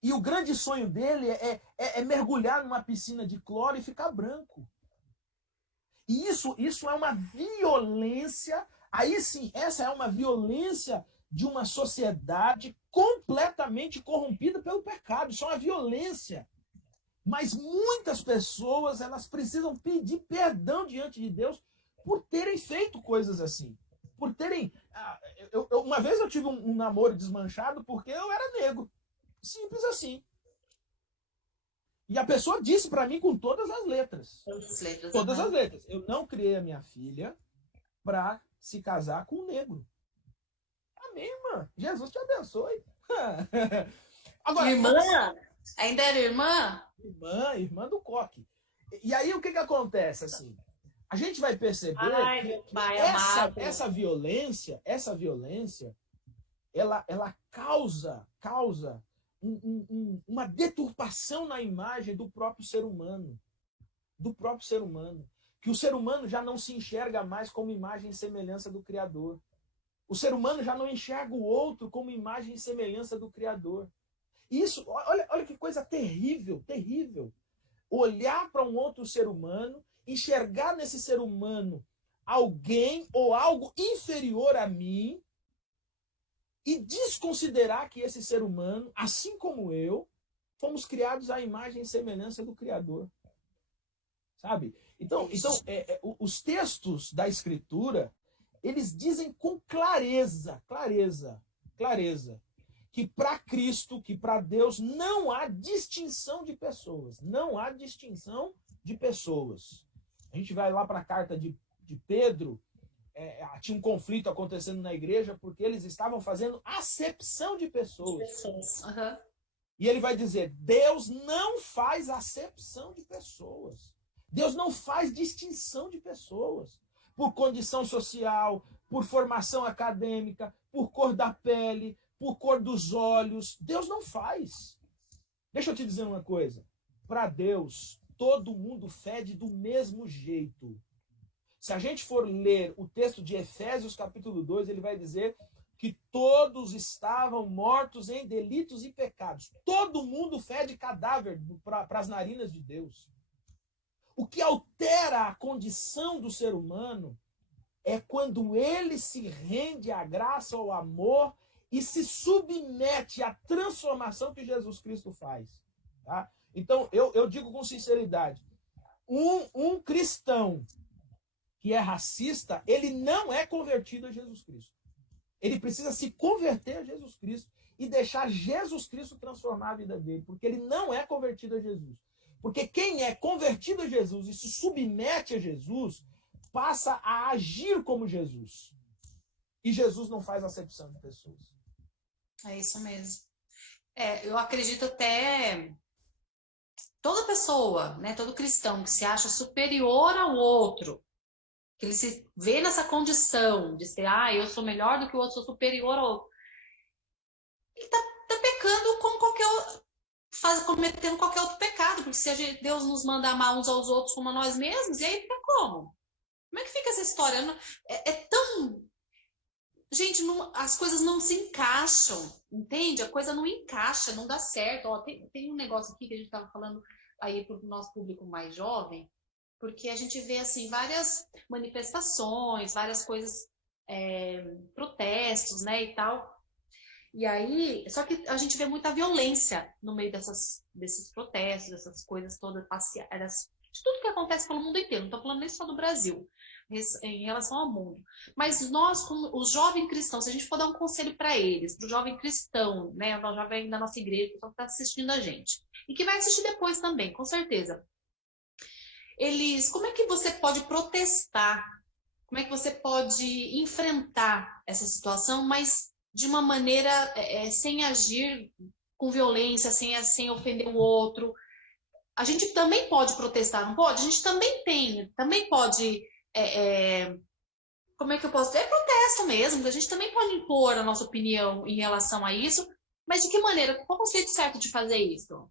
E o grande sonho dele é mergulhar numa piscina de cloro e ficar branco. E isso é uma violência. Aí sim, essa é uma violência de uma sociedade completamente corrompida pelo pecado. Isso é uma violência. Mas muitas pessoas, elas precisam pedir perdão diante de Deus por terem feito coisas assim. Por terem... uma vez eu tive um namoro desmanchado porque eu era negro. Simples assim. E a pessoa disse para mim com todas as letras. Todas as letras. Eu não criei a minha filha para se casar com um negro. Amém, irmã. Jesus te abençoe. Agora, irmã? Ainda era irmã? Irmã do coque. E aí o que acontece assim? A gente vai perceber que essa violência, ela causa uma deturpação na imagem do próprio ser humano. Que o ser humano já não se enxerga mais como imagem e semelhança do Criador. O ser humano já não enxerga o outro como imagem e semelhança do Criador. Isso, olha que coisa terrível, terrível. Olhar para um outro ser humano, enxergar nesse ser humano alguém ou algo inferior a mim e desconsiderar que esse ser humano, assim como eu, fomos criados à imagem e semelhança do Criador. Sabe? Então os textos da Escritura, eles dizem com clareza, que para Cristo, que para Deus, não há distinção de pessoas. Não há distinção de pessoas. A gente vai lá para a carta de Pedro, tinha um conflito acontecendo na igreja porque eles estavam fazendo acepção de pessoas. Uhum. E ele vai dizer, Deus não faz acepção de pessoas. Deus não faz distinção de pessoas. Por condição social, por formação acadêmica, por cor da pele, por cor dos olhos. Deus não faz. Deixa eu te dizer uma coisa. Para Deus, todo mundo fede do mesmo jeito. Se a gente for ler o texto de Efésios capítulo 2, ele vai dizer que todos estavam mortos em delitos e pecados. Todo mundo fede cadáver para as narinas de Deus. O que altera a condição do ser humano é quando ele se rende à graça, ao amor e se submete à transformação que Jesus Cristo faz. Tá? Então, eu digo com sinceridade, um cristão que é racista, ele não é convertido a Jesus Cristo. Ele precisa se converter a Jesus Cristo e deixar Jesus Cristo transformar a vida dele, porque ele não é convertido a Jesus. Porque quem é convertido a Jesus e se submete a Jesus, passa a agir como Jesus. E Jesus não faz acepção de pessoas. É isso mesmo. Eu acredito até toda pessoa, né, todo cristão que se acha superior ao outro, que ele se vê nessa condição de ser, eu sou melhor do que o outro, sou superior ao outro, ele tá pecando como cometendo qualquer outro pecado, porque se Deus nos manda amar uns aos outros como a nós mesmos, e aí fica como? Como é que fica essa história? É tão... Gente, as coisas não se encaixam, entende? A coisa não encaixa, não dá certo. Ó, tem um negócio aqui que a gente estava falando aí para o nosso público mais jovem, porque a gente vê assim várias manifestações, várias coisas, protestos, né, e tal. E aí, só que a gente vê muita violência no meio desses protestos, dessas coisas todas, de tudo que acontece pelo mundo inteiro. Não estou falando nem só do Brasil, em relação ao mundo. Mas nós, como os jovens cristãos, se a gente for dar um conselho para eles, para o jovem cristão, né, o jovem da nossa igreja, que está assistindo a gente, e que vai assistir depois também, com certeza. Como é que você pode protestar? Como é que você pode enfrentar essa situação, mas de uma maneira sem agir com violência, sem ofender o outro? A gente também pode protestar, não pode? A gente também pode... como é que eu posso dizer? É protesto mesmo, a gente também pode impor a nossa opinião em relação a isso, mas de que maneira? Qual é o conceito certo de fazer isso?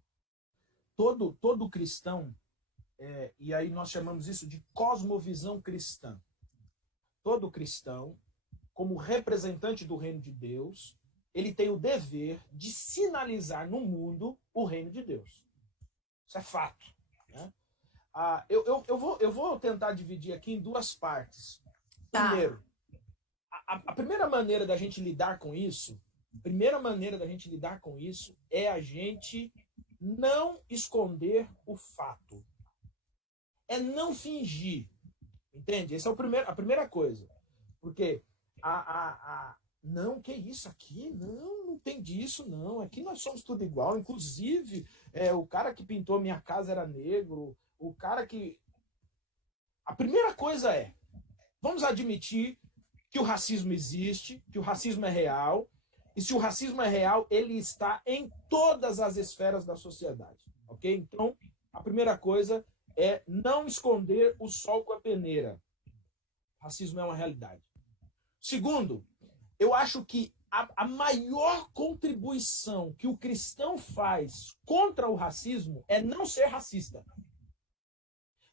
Todo cristão, e aí nós chamamos isso de cosmovisão cristã. Todo cristão, como representante do reino de Deus, ele tem o dever de sinalizar no mundo o reino de Deus. Isso é fato, né? Eu vou tentar dividir aqui em duas partes. Tá. Primeiro, a primeira maneira da gente lidar com isso, é a gente não esconder o fato. É não fingir. Entende? Essa é a primeira coisa. Porque não, que isso aqui? Não tem disso, não. Aqui nós somos tudo igual. Inclusive, o cara que pintou minha casa era negro. O cara que... A primeira coisa vamos admitir que o racismo existe, que o racismo é real. E se o racismo é real, ele está em todas as esferas da sociedade. Ok? Então, a primeira coisa é não esconder o sol com a peneira. O racismo é uma realidade. Segundo, eu acho que a maior contribuição que o cristão faz contra o racismo é não ser racista.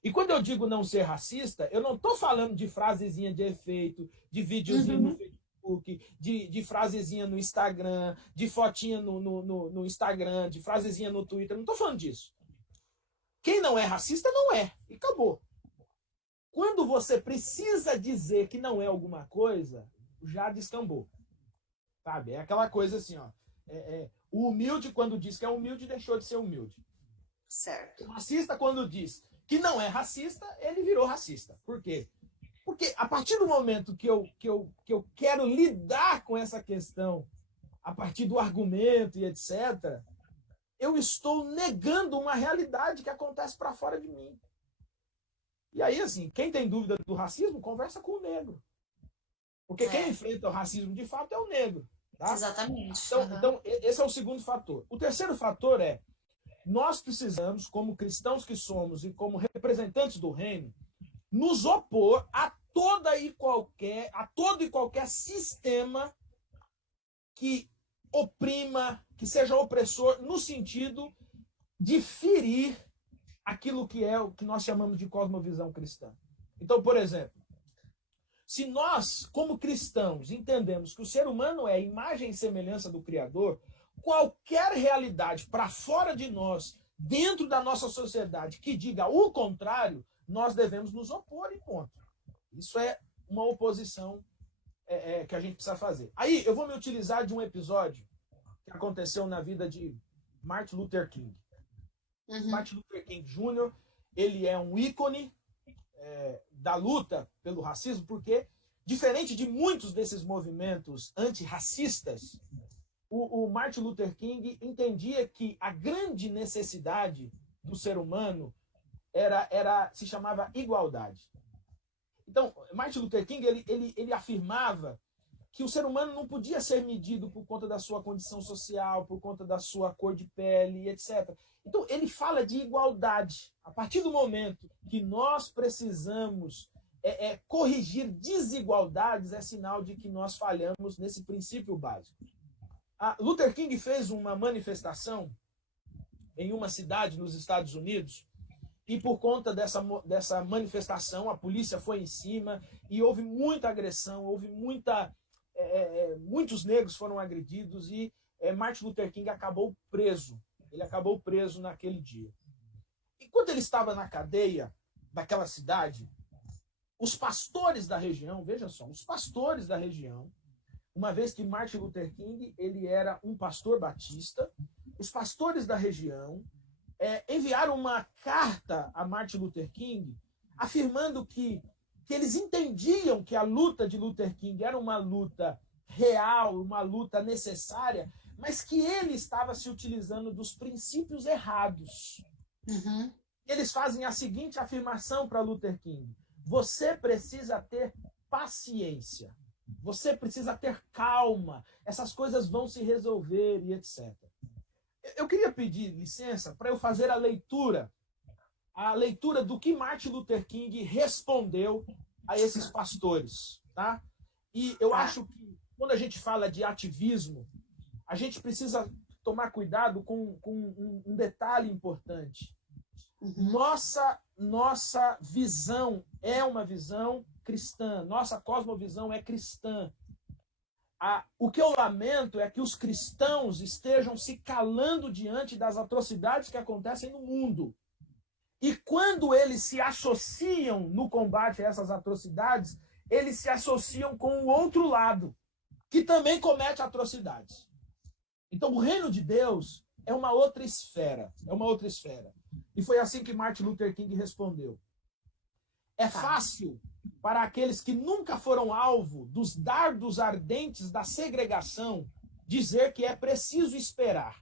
E quando eu digo não ser racista, eu não estou falando de frasezinha de efeito, de videozinho no Facebook, de frasezinha no Instagram, de fotinha no Instagram, de frasezinha no Twitter. Não estou falando disso. Quem não é racista, não é. E acabou. Quando você precisa dizer que não é alguma coisa, já descambou. Sabe? É aquela coisa assim, ó. O humilde, quando diz que é humilde, deixou de ser humilde. Certo. O racista, quando diz que não é racista, ele virou racista. Por quê? Porque a partir do momento que eu quero lidar com essa questão, a partir do argumento e etc., eu estou negando uma realidade que acontece para fora de mim. E aí, assim, quem tem dúvida do racismo, conversa com o negro. Porque quem enfrenta o racismo de fato é o negro. Tá? Exatamente. Então, esse é o segundo fator. O terceiro fator nós precisamos, como cristãos que somos e como representantes do reino, nos opor a todo e qualquer sistema que oprima, que seja opressor, no sentido de ferir aquilo que é o que nós chamamos de cosmovisão cristã. Então, por exemplo, se nós, como cristãos, entendemos que o ser humano é a imagem e semelhança do Criador, qualquer realidade para fora de nós, dentro da nossa sociedade, que diga o contrário, nós devemos nos opor e ponto. Isso é uma oposição que a gente precisa fazer. Aí eu vou me utilizar de um episódio que aconteceu na vida de Martin Luther King. Martin Luther King Jr., ele é um ícone da luta pelo racismo, porque, diferente de muitos desses movimentos antirracistas, o Martin Luther King entendia que a grande necessidade do ser humano se chamava igualdade. Então, Martin Luther King ele afirmava que o ser humano não podia ser medido por conta da sua condição social, por conta da sua cor de pele, etc. Então, ele fala de igualdade. A partir do momento que nós precisamos corrigir desigualdades, é sinal de que nós falhamos nesse princípio básico. Luther King fez uma manifestação em uma cidade nos Estados Unidos, e por conta dessa manifestação, a polícia foi em cima e houve muita agressão, muitos negros foram agredidos e Martin Luther King acabou preso. Ele acabou preso naquele dia. E quando ele estava na cadeia daquela cidade, os pastores da região, veja só, os pastores da região, uma vez que Martin Luther King ele era um pastor batista, os pastores da região enviaram uma carta a Martin Luther King, afirmando que eles entendiam que a luta de Luther King era uma luta real, uma luta necessária, mas que ele estava se utilizando dos princípios errados. Uhum. Eles fazem a seguinte afirmação para Luther King: você precisa ter paciência, você precisa ter calma, essas coisas vão se resolver e etc. Eu queria pedir licença para eu fazer a leitura do que Martin Luther King respondeu a esses pastores, tá? E eu acho que quando a gente fala de ativismo, a gente precisa tomar cuidado com um detalhe importante. Uhum. Nossa visão é uma visão cristã, nossa cosmovisão é cristã. O que eu lamento é que os cristãos estejam se calando diante das atrocidades que acontecem no mundo. E quando eles se associam no combate a essas atrocidades, eles se associam com o outro lado, que também comete atrocidades. Então, o reino de Deus é uma outra esfera. É uma outra esfera. E foi assim que Martin Luther King respondeu. É fácil para aqueles que nunca foram alvo dos dardos ardentes da segregação dizer que é preciso esperar.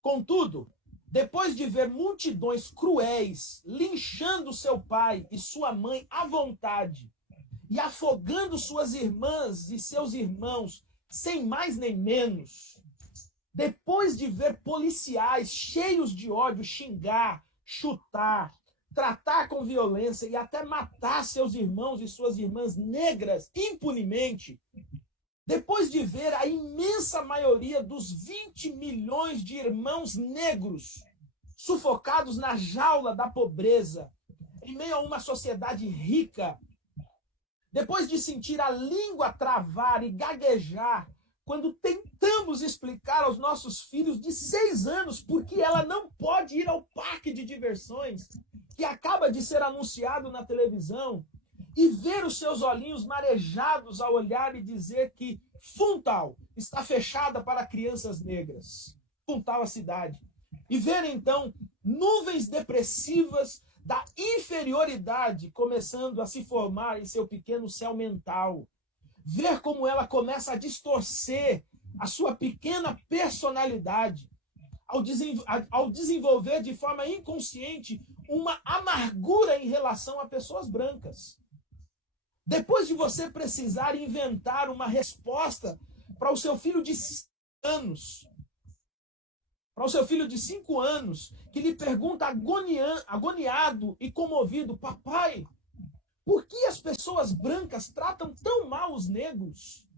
Contudo, depois de ver multidões cruéis linchando seu pai e sua mãe à vontade e afogando suas irmãs e seus irmãos sem mais nem menos, depois de ver policiais cheios de ódio xingar, chutar, tratar com violência e até matar seus irmãos e suas irmãs negras impunemente, depois de ver a imensa maioria dos 20 milhões de irmãos negros sufocados na jaula da pobreza, em meio a uma sociedade rica, depois de sentir a língua travar e gaguejar, quando tentamos explicar aos nossos filhos de 6 anos por que ela não pode ir ao parque de diversões, que acaba de ser anunciado na televisão, e ver os seus olhinhos marejados ao olhar e dizer que Funtal está fechada para crianças negras. Funtal a cidade. E ver, então, nuvens depressivas da inferioridade começando a se formar em seu pequeno céu mental. Ver como ela começa a distorcer a sua pequena personalidade, ao desenvolver de forma inconsciente uma amargura em relação a pessoas brancas. Depois de você precisar inventar uma resposta para o seu filho de 5 anos, que lhe pergunta agoniado e comovido: papai, por que as pessoas brancas tratam tão mal os negros?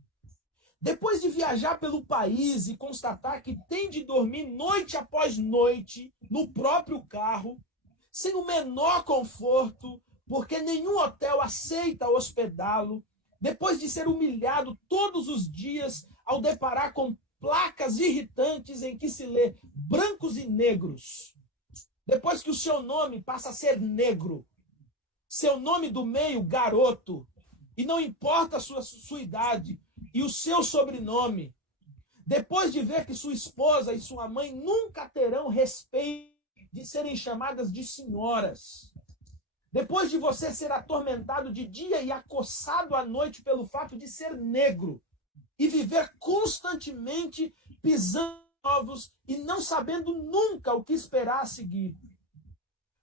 Depois de viajar pelo país e constatar que tem de dormir noite após noite no próprio carro, sem o menor conforto, porque nenhum hotel aceita hospedá-lo, depois de ser humilhado todos os dias ao deparar com placas irritantes em que se lê brancos e negros, depois que o seu nome passa a ser negro, seu nome do meio garoto, e não importa a sua idade, e o seu sobrenome, depois de ver que sua esposa e sua mãe nunca terão respeito de serem chamadas de senhoras, depois de você ser atormentado de dia e acossado à noite pelo fato de ser negro, e viver constantemente pisando ovos e não sabendo nunca o que esperar a seguir,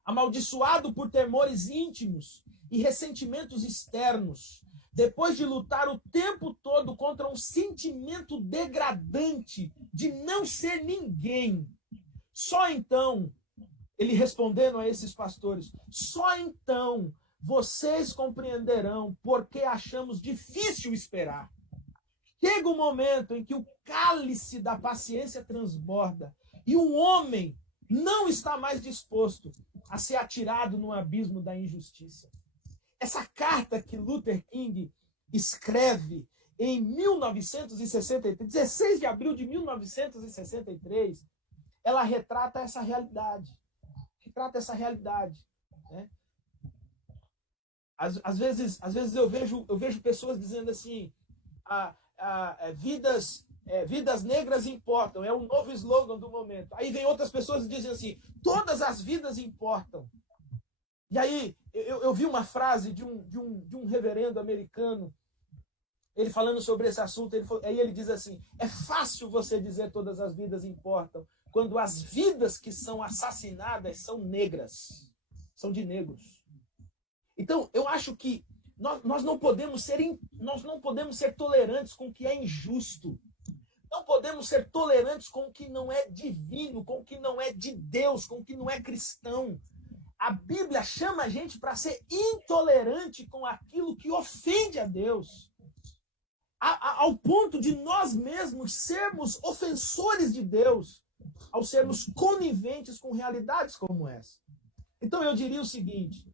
amaldiçoado por temores íntimos e ressentimentos externos, depois de lutar o tempo todo contra um sentimento degradante de não ser ninguém, só então, ele respondendo a esses pastores, só então vocês compreenderão por que achamos difícil esperar. chega um momento em que o cálice da paciência transborda e o homem não está mais disposto a ser atirado no abismo da injustiça. Essa carta que Luther King escreve em 1963, 16 de abril de 1963, ela retrata essa realidade. Né? Às vezes eu vejo pessoas dizendo assim, vidas negras importam, é um novo slogan do momento. Aí vem outras pessoas e dizem assim, todas as vidas importam. E aí eu vi uma frase de um reverendo americano, ele falando sobre esse assunto, aí ele diz assim, é fácil você dizer todas as vidas importam, quando as vidas que são assassinadas são negras, são de negros. Então, eu acho que nós não podemos ser tolerantes com o que é injusto. Não podemos ser tolerantes com o que não é divino, com o que não é de Deus, com o que não é cristão. A Bíblia chama a gente para ser intolerante com aquilo que ofende a Deus. Ao ponto de nós mesmos sermos ofensores de Deus, ao sermos coniventes com realidades como essa. Então eu diria o seguinte,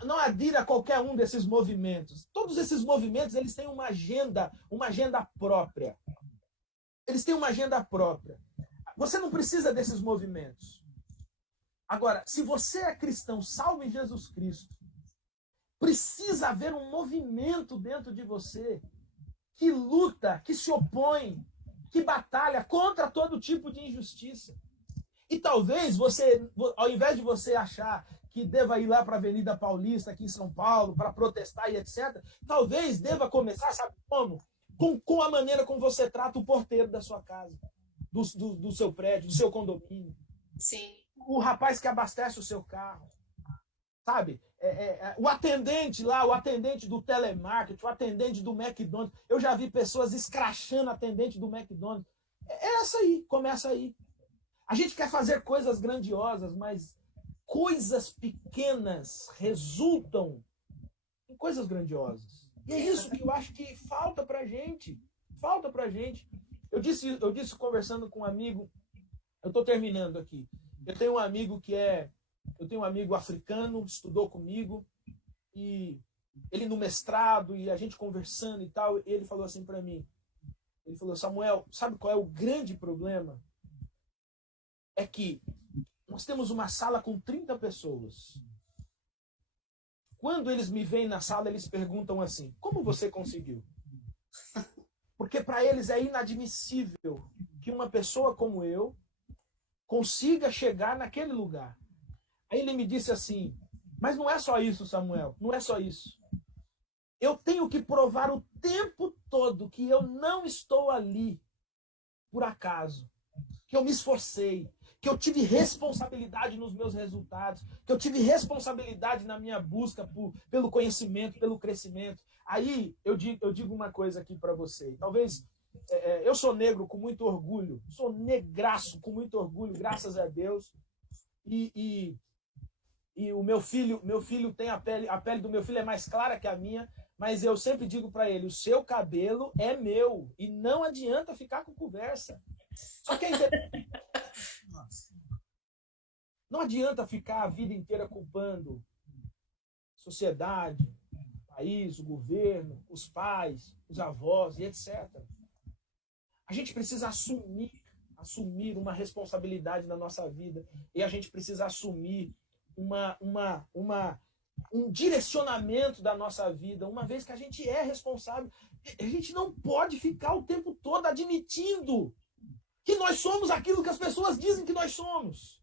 não adira a qualquer um desses movimentos. Todos esses movimentos, eles têm uma agenda própria. Eles têm uma agenda própria. Você não precisa desses movimentos. Agora, se você é cristão, salvo em Jesus Cristo, precisa haver um movimento dentro de você que luta, que se opõe, que batalha contra todo tipo de injustiça. E talvez você, ao invés de você achar que deva ir lá para a Avenida Paulista, aqui em São Paulo, para protestar e etc., talvez deva começar, sabe como? Com a maneira como você trata o porteiro da sua casa, do seu prédio, do seu condomínio. Sim. O rapaz que abastece o seu carro. Sabe? O atendente lá, o atendente do telemarketing, o atendente do McDonald's. Eu já vi pessoas escrachando atendente do McDonald's. É essa aí, começa aí. A gente quer fazer coisas grandiosas, mas coisas pequenas resultam em coisas grandiosas. E é isso que eu acho que falta pra gente. Falta pra gente. Eu disse conversando com um amigo, eu estou terminando aqui. Eu tenho um amigo africano, estudou comigo, e ele no mestrado, e a gente conversando e tal, ele falou assim para mim, ele falou, Samuel, sabe qual é o grande problema? É que nós temos uma sala com 30 pessoas. Quando eles me veem na sala, eles perguntam assim, como você conseguiu? Porque para eles é inadmissível que uma pessoa como eu consiga chegar naquele lugar. Aí ele me disse assim, mas não é só isso, Samuel, não é só isso. Eu tenho que provar o tempo todo que eu não estou ali por acaso, que eu me esforcei, que eu tive responsabilidade nos meus resultados, que eu tive responsabilidade na minha busca pelo conhecimento, pelo crescimento. Aí eu digo uma coisa aqui para você, talvez eu sou negro com muito orgulho, sou negraço com muito orgulho, graças a Deus, e o meu filho tem a pele do meu filho é mais clara que a minha, mas eu sempre digo para ele, o seu cabelo é meu, e não adianta ficar com conversa. Só que não adianta ficar a vida inteira culpando a sociedade, o país, o governo, os pais, os avós e etc. A gente precisa assumir uma responsabilidade na nossa vida, e a gente precisa assumir um direcionamento da nossa vida, uma vez que a gente é responsável. A gente não pode ficar o tempo todo admitindo que nós somos aquilo que as pessoas dizem que nós somos.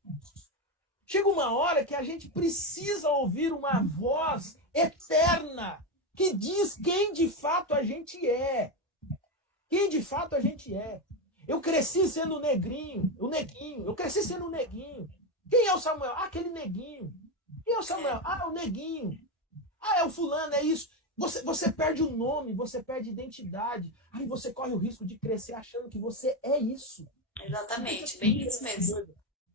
Chega uma hora que a gente precisa ouvir uma voz eterna que diz quem de fato a gente é. Quem de fato a gente é. Eu cresci sendo o neguinho. Eu cresci sendo o neguinho. Quem é o Samuel? Ah, aquele neguinho. Quem é o Samuel? Ah, o neguinho. Ah, é o fulano, é isso. Você perde o nome, você perde identidade. Aí você corre o risco de crescer achando que você é isso. Exatamente, bem isso mesmo.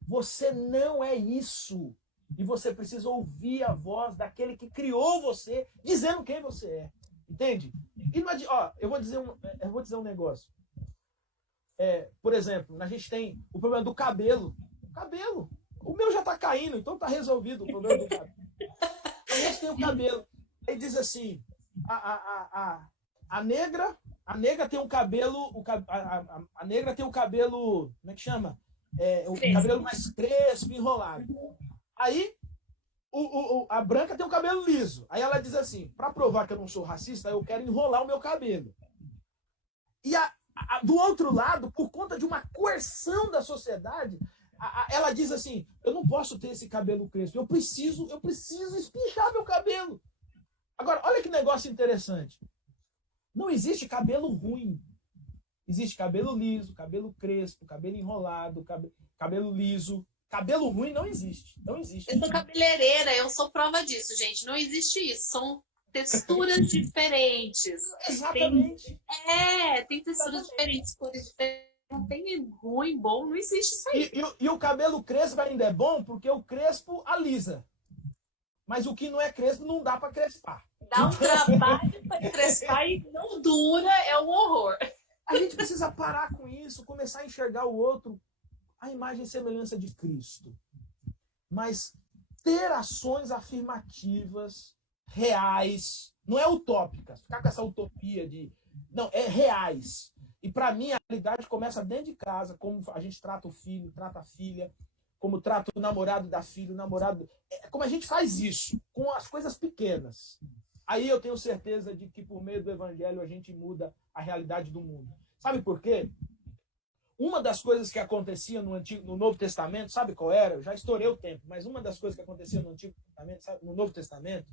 Você não é isso. E você precisa ouvir a voz daquele que criou você, dizendo quem você é. Entende? E não ó, eu vou dizer um negócio. Por exemplo, a gente tem o problema do cabelo. Cabelo. O meu já está caindo, então está resolvido o problema do cabelo. A gente tem o cabelo. Aí diz assim, a negra tem um cabelo, a negra tem o cabelo, como é que chama? O cabelo mais crespo, enrolado. Aí a branca tem o cabelo liso. Aí ela diz assim, para provar que eu não sou racista, eu quero enrolar o meu cabelo. E do outro lado, por conta de uma coerção da sociedade, ela diz assim, eu não posso ter esse cabelo crespo, eu preciso espinchar meu cabelo. Agora, olha que negócio interessante. Não existe cabelo ruim. Existe cabelo liso, cabelo crespo, cabelo enrolado, cabelo liso. Cabelo ruim não existe. Não existe. Eu sou cabeleireira, eu sou prova disso, gente. Não existe isso. São texturas diferentes. Exatamente. Tem texturas diferentes, cores diferentes. Não tem ruim, bom, não existe isso aí. E o cabelo crespo ainda é bom porque o crespo alisa. Mas o que não é crespo não dá para crespar. Dá um trabalho para crespar e não dura, é um horror. A gente precisa parar com isso, começar a enxergar o outro, a imagem e semelhança de Cristo. Mas ter ações afirmativas, reais, não é utópicas, ficar com essa utopia de... Não, é reais. E para mim a realidade começa dentro de casa, como a gente trata o filho, trata a filha, como trata o namorado da filha, o namorado... Como a gente faz isso, com as coisas pequenas. Aí eu tenho certeza de que por meio do evangelho a gente muda a realidade do mundo. Sabe por quê? Uma das coisas que acontecia no Novo Testamento, sabe qual era? Eu já estourei o tempo, mas uma das coisas que acontecia no Antigo Testamento, sabe, no Novo Testamento,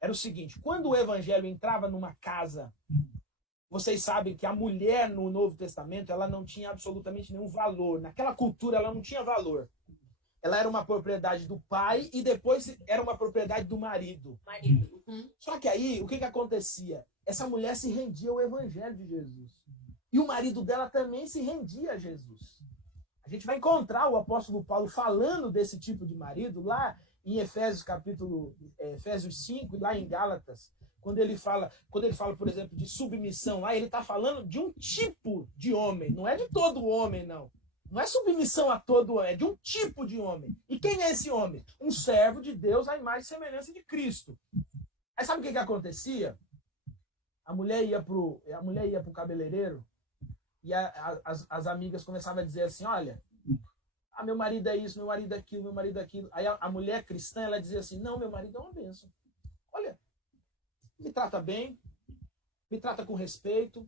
era o seguinte, quando o evangelho entrava numa casa, vocês sabem que a mulher no Novo Testamento, ela não tinha absolutamente nenhum valor. Naquela cultura, ela não tinha valor. Ela era uma propriedade do pai e depois era uma propriedade do marido. Só que aí, o que acontecia? Essa mulher se rendia ao evangelho de Jesus. E o marido dela também se rendia a Jesus. A gente vai encontrar o apóstolo Paulo falando desse tipo de marido lá em Efésios 5, lá em Gálatas. Quando ele fala, por exemplo, de submissão lá, ele está falando de um tipo de homem. Não é de todo homem, não. Não é submissão a todo homem, é de um tipo de homem. E quem é esse homem? Um servo de Deus à imagem e semelhança de Cristo. Aí sabe o que acontecia? A mulher ia pro cabeleireiro e as amigas começavam a dizer assim, olha, meu marido é isso, meu marido é aquilo, meu marido é aquilo. Aí a mulher cristã, ela dizia assim, não, meu marido é uma bênção. Olha, me trata bem, me trata com respeito.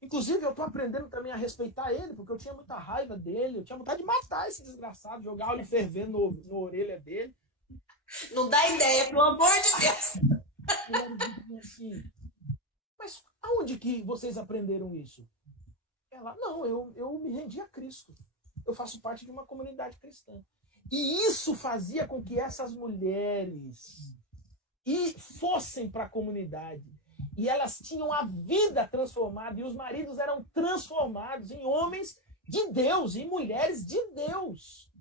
Inclusive, eu estou aprendendo também a respeitar ele, porque eu tinha muita raiva dele, eu tinha vontade de matar esse desgraçado, jogar óleo fervendo na orelha dele. Não dá ideia, pelo amor de Deus. E assim, mas aonde que vocês aprenderam isso? Ela, não, eu me rendi a Cristo. Eu faço parte de uma comunidade cristã. E isso fazia com que essas mulheres fossem para a comunidade. E elas tinham a vida transformada, e os maridos eram transformados em homens de Deus, em mulheres de Deus.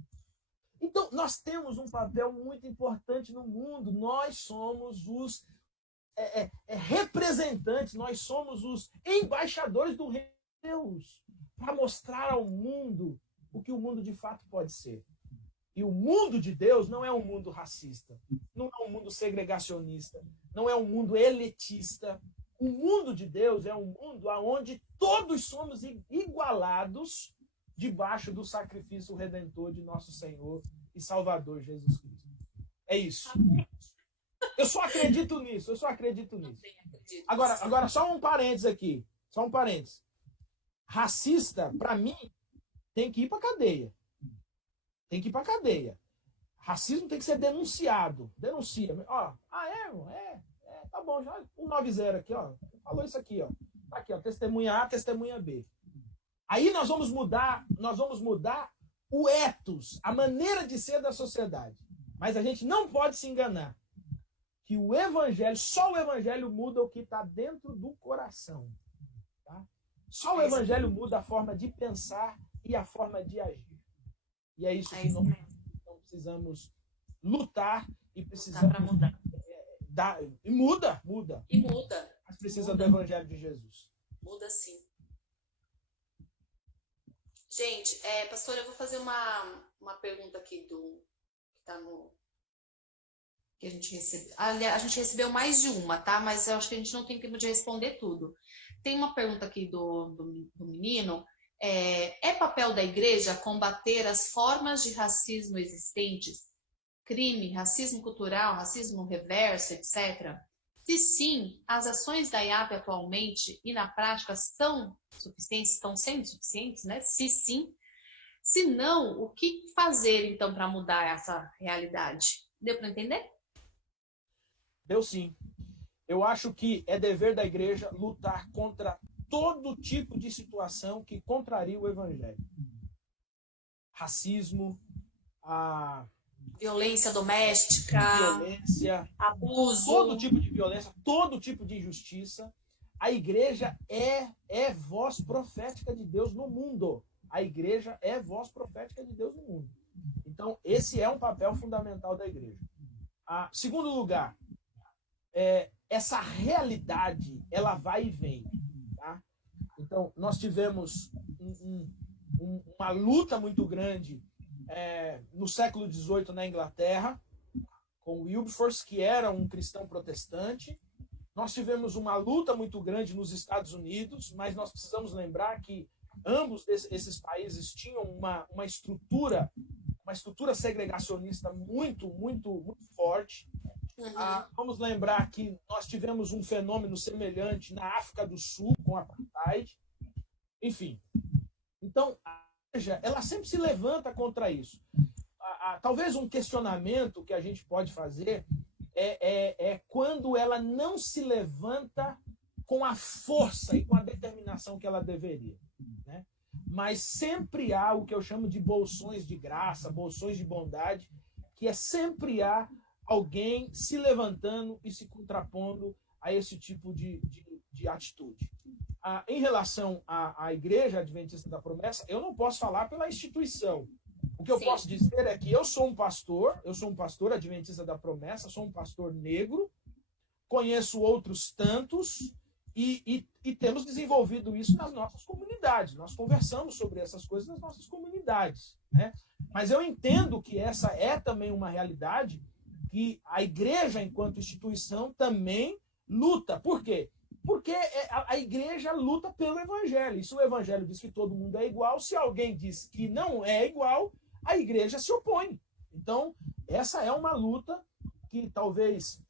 Então, nós temos um papel muito importante no mundo. Nós somos os representantes, nós somos os embaixadores do reino de Deus, para mostrar ao mundo o que o mundo de fato pode ser. E o mundo de Deus não é um mundo racista, não é um mundo segregacionista, não é um mundo elitista. O mundo de Deus é um mundo onde todos somos igualados debaixo do sacrifício redentor de nosso Senhor e Salvador Jesus Cristo. É isso. Eu só acredito nisso, Agora, só um parênteses aqui. Só um parênteses. Racista, para mim, tem que ir para cadeia. Racismo tem que ser denunciado. Denuncia. Tá bom, já 190 aqui, ó. Falou isso aqui, ó. Tá aqui, ó, testemunha A, testemunha B. Aí nós vamos mudar o ethos, a maneira de ser da sociedade. Mas a gente não pode se enganar que o evangelho, só o evangelho muda o que está dentro do coração. Tá? Só o evangelho muda a forma de pensar e a forma de agir. E é isso que nós precisamos lutar e precisamos... Dá para mudar. E muda. E muda. As precisa do Evangelho de Jesus. Muda sim. Gente, pastor, eu vou fazer uma pergunta aqui que tá no... que a gente recebeu. Aliás, a gente recebeu mais de uma, tá? Mas eu acho que a gente não tem tempo de responder tudo. Tem uma pergunta aqui do menino. É papel da igreja combater as formas de racismo existentes? Crime, racismo cultural, racismo reverso, etc. Se sim, as ações da IAP atualmente e na prática estão sendo suficientes, né? Se sim. Se não, o que fazer então para mudar essa realidade? Deu para entender? Deu sim. Eu acho que é dever da igreja lutar contra todo tipo de situação que contraria o evangelho. Racismo, violência doméstica, violência, abuso, todo tipo de violência, todo tipo de injustiça. A igreja é voz profética de Deus no mundo. A igreja é voz profética de Deus no mundo. Então, esse é um papel fundamental da igreja. Segundo lugar, essa realidade, ela vai e vem. Tá? Então, nós tivemos uma luta muito grande no século XVIII na Inglaterra, com Wilberforce, que era um cristão protestante. Nós tivemos uma luta muito grande nos Estados Unidos, mas nós precisamos lembrar que ambos esses países tinham uma estrutura segregacionista muito, muito, muito forte. Vamos lembrar que nós tivemos um fenômeno semelhante na África do Sul, com a apartheid. Enfim. Então, a igreja, ela sempre se levanta contra isso. Talvez um questionamento que a gente pode fazer é quando ela não se levanta com a força e com a determinação que ela deveria. Né? Mas sempre há o que eu chamo de bolsões de graça, bolsões de bondade, que sempre há alguém se levantando e se contrapondo a esse tipo de atitude. Em relação à Igreja Adventista da Promessa, eu não posso falar pela instituição. O que eu posso dizer é que eu sou um pastor Adventista da Promessa, sou um pastor negro, conheço outros tantos e temos desenvolvido isso nas nossas comunidades. Nós conversamos sobre essas coisas nas nossas comunidades. Né? Mas eu entendo que essa é também uma realidade que a igreja, enquanto instituição, também luta. Por quê? Porque a igreja luta pelo evangelho. E se o evangelho diz que todo mundo é igual, se alguém diz que não é igual, a igreja se opõe. Então, essa é uma luta que talvez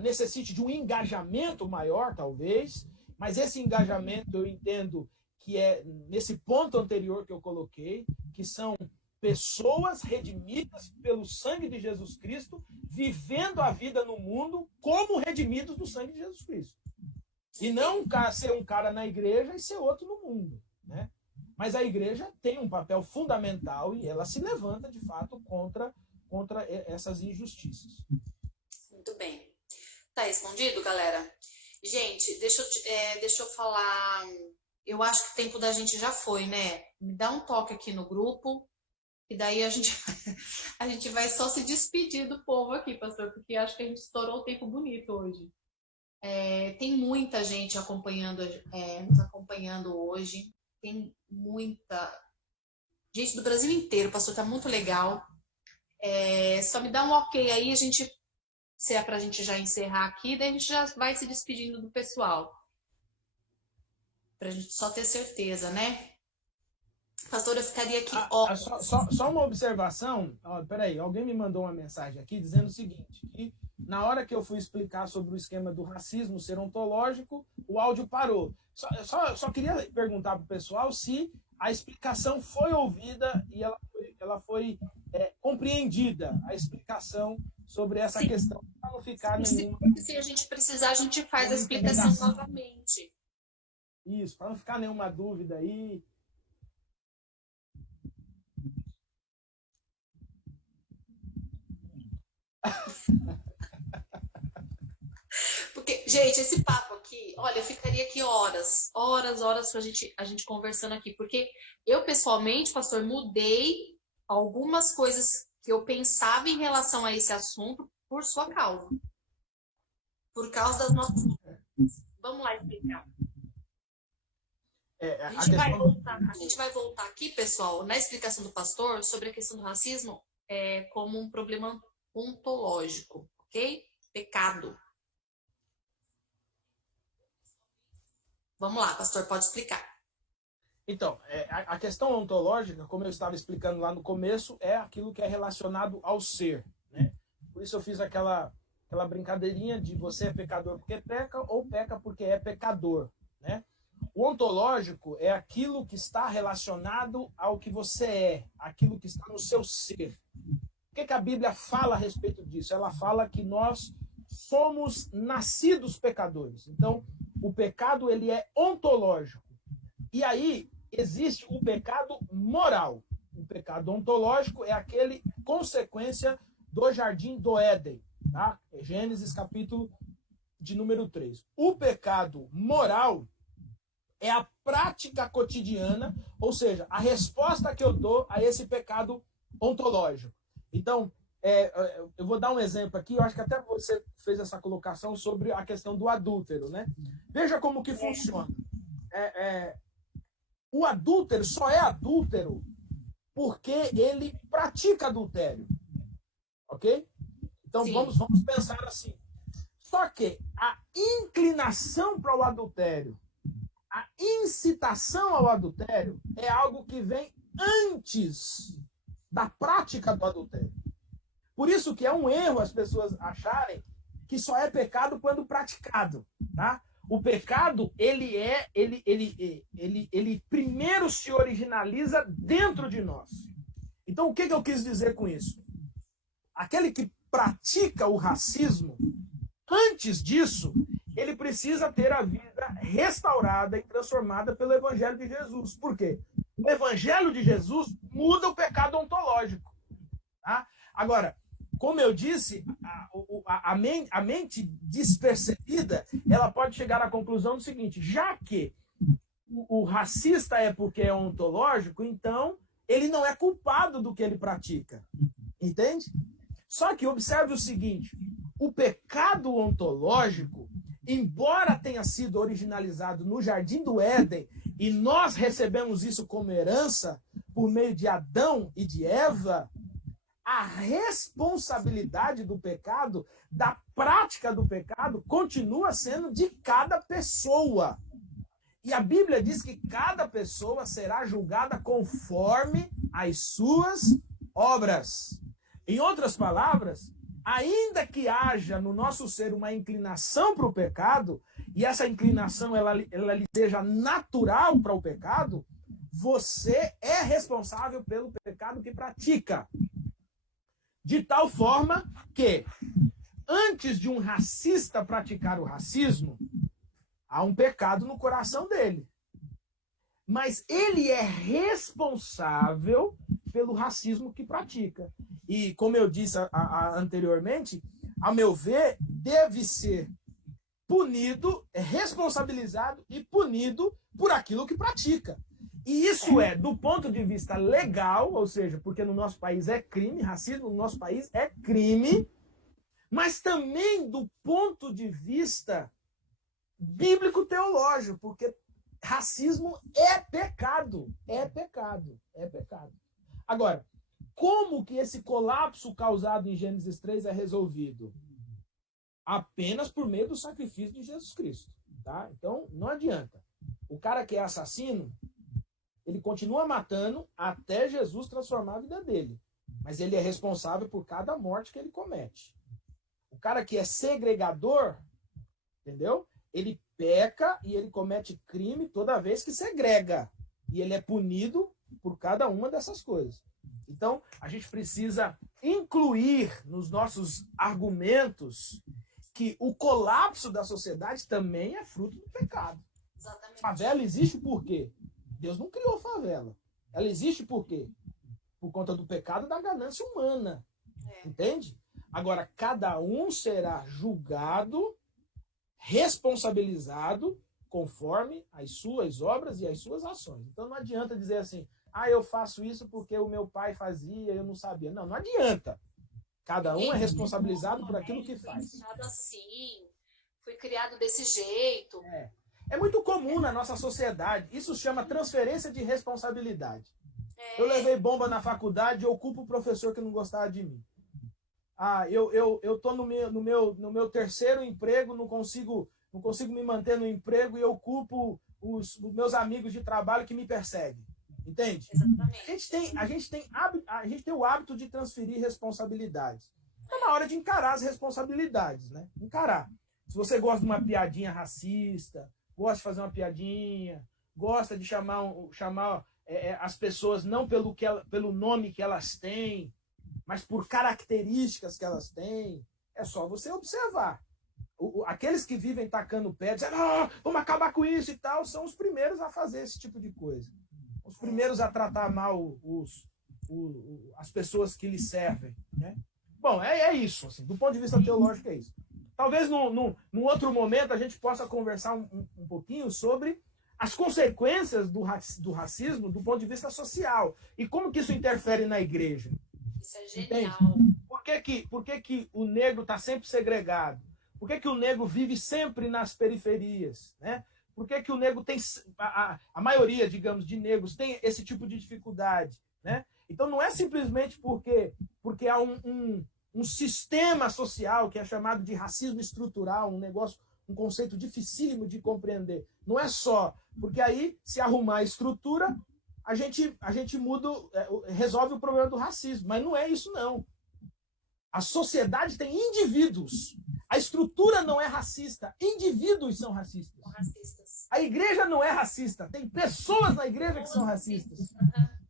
necessite de um engajamento maior, talvez, mas esse engajamento eu entendo que é nesse ponto anterior que eu coloquei, que são pessoas redimidas pelo sangue de Jesus Cristo, vivendo a vida no mundo como redimidos do sangue de Jesus Cristo. E não ser um cara na igreja e ser outro no mundo. Né? Mas a igreja tem um papel fundamental e ela se levanta, de fato, contra essas injustiças. Muito bem. Tá respondido, galera? Gente, deixa eu falar. Eu acho que o tempo da gente já foi, né? Me dá um toque aqui no grupo. E daí a gente vai só se despedir do povo aqui, pastor, porque acho que a gente estourou o tempo bonito hoje. Tem muita gente nos acompanhando hoje. Tem muita gente do Brasil inteiro, pastor, tá muito legal. Só me dá um ok aí, se é pra gente já encerrar aqui, daí a gente já vai se despedindo do pessoal. Pra gente só ter certeza, né? Pastor, eu ficaria aqui... Só uma observação. Peraí, alguém me mandou uma mensagem aqui dizendo o seguinte, que na hora que eu fui explicar sobre o esquema do racismo ser ontológico, o áudio parou. Só queria perguntar para o pessoal se a explicação foi ouvida e ela foi compreendida, a explicação sobre essa questão, para não ficar nenhuma... Se a gente precisar, a gente faz a explicação novamente. Isso, para não ficar nenhuma dúvida aí... Porque, gente, esse papo aqui, olha, eu ficaria aqui horas pra a gente conversando aqui, porque eu, pessoalmente, pastor, mudei algumas coisas que eu pensava em relação a esse assunto por sua causa. Por causa das nossas... Vamos lá explicar. A gente vai voltar aqui, pessoal, na explicação do pastor sobre a questão do racismo como um problema ontológico, ok? Pecado. Vamos lá, pastor, pode explicar. Então, a questão ontológica, como eu estava explicando lá no começo, é aquilo que é relacionado ao ser, né? Por isso eu fiz aquela brincadeirinha de você é pecador porque peca ou peca porque é pecador, né? O ontológico é aquilo que está relacionado ao que você é, aquilo que está no seu ser. O que a Bíblia fala a respeito disso? Ela fala que nós somos nascidos pecadores. Então, o pecado ele é ontológico. E aí existe o pecado moral. O pecado ontológico é aquele consequência do jardim do Éden, tá? Gênesis capítulo de número 3. O pecado moral é a prática cotidiana, ou seja, a resposta que eu dou a esse pecado ontológico. Então, eu vou dar um exemplo aqui, eu acho que até você fez essa colocação sobre a questão do adúltero, né? Veja como que funciona. O adúltero só é adúltero porque ele pratica adultério. Ok? Então, vamos pensar assim. Só que a inclinação para o adultério, a incitação ao adultério é algo que vem antes da prática do adultério. Por isso que é um erro as pessoas acharem que só é pecado quando praticado, tá? O pecado, ele primeiro se originaliza dentro de nós. Então, o que eu quis dizer com isso? Aquele que pratica o racismo, antes disso, ele precisa ter a vida restaurada e transformada pelo Evangelho de Jesus. Por quê? O Evangelho de Jesus muda o pecado ontológico. Tá? Agora, como eu disse, a mente despercebida, ela pode chegar à conclusão do seguinte: já que o racista é porque é ontológico, então ele não é culpado do que ele pratica. Entende? Só que observe o seguinte: o pecado ontológico, embora tenha sido originalizado no Jardim do Éden, e nós recebemos isso como herança por meio de Adão e de Eva, a responsabilidade do pecado, da prática do pecado, continua sendo de cada pessoa. E a Bíblia diz que cada pessoa será julgada conforme as suas obras. Em outras palavras, ainda que haja no nosso ser uma inclinação para o pecado, e essa inclinação ela seja natural para o pecado, você é responsável pelo pecado que pratica. De tal forma que, antes de um racista praticar o racismo, há um pecado no coração dele. Mas ele é responsável pelo racismo que pratica. E, como eu disse anteriormente, a meu ver, deve ser punido, responsabilizado e punido por aquilo que pratica. E isso é, do ponto de vista legal, ou seja, porque no nosso país é crime, racismo no nosso país é crime, mas também do ponto de vista bíblico-teológico, porque racismo é pecado, é pecado, é pecado. Agora, como que esse colapso causado em Gênesis 3 é resolvido? Apenas por meio do sacrifício de Jesus Cristo, tá? Então, não adianta. O cara que é assassino, ele continua matando até Jesus transformar a vida dele. Mas ele é responsável por cada morte que ele comete. O cara que é segregador, entendeu? Ele peca e ele comete crime toda vez que segrega. E ele é punido por cada uma dessas coisas. Então, a gente precisa incluir nos nossos argumentos que o colapso da sociedade também é fruto do pecado. Exatamente. Favela existe por quê? Deus não criou favela. Ela existe por quê? Por conta do pecado e da ganância humana. Entende? Agora, cada um será julgado, responsabilizado, conforme as suas obras e as suas ações. Então, não adianta dizer assim, eu faço isso porque o meu pai fazia e eu não sabia. Não, não adianta. Cada um é responsabilizado por aquilo que faz. Assim, fui criado desse jeito. É muito comum na nossa sociedade. Isso se chama transferência de responsabilidade. Eu levei bomba na faculdade e eu culpo o professor que não gostava de mim. Eu tô no meu terceiro emprego, não consigo me manter no emprego e eu culpo os meus amigos de trabalho que me perseguem. Entende? Exatamente. A gente tem o hábito de transferir responsabilidades. Então, na hora de encarar as responsabilidades, né? Encarar. Se você gosta de uma piadinha racista, gosta de fazer uma piadinha, gosta de chamar as pessoas não pelo nome que elas têm, mas por características que elas têm, é só você observar. Aqueles que vivem tacando o pé, dizendo, vamos acabar com isso e tal, são os primeiros a fazer esse tipo de coisa. Os primeiros a tratar mal as pessoas que lhes servem. Né? Bom, é isso. Assim, do ponto de vista teológico, é isso. Talvez num outro momento a gente possa conversar um pouquinho sobre as consequências do racismo do ponto de vista social. E como que isso interfere na igreja. Isso é genial. Por que o negro está sempre segregado? Por que o negro vive sempre nas periferias? Né? Por que o negro tem... A maioria, digamos, de negros tem esse tipo de dificuldade. Né? Então não é simplesmente porque há um sistema social que é chamado de racismo estrutural, um conceito dificílimo de compreender. Não é só, porque aí, se arrumar a estrutura, a gente muda, resolve o problema do racismo. Mas não é isso, não. A sociedade tem indivíduos. A estrutura não é racista. Indivíduos são racistas. A igreja não é racista. Tem pessoas na igreja que são racistas.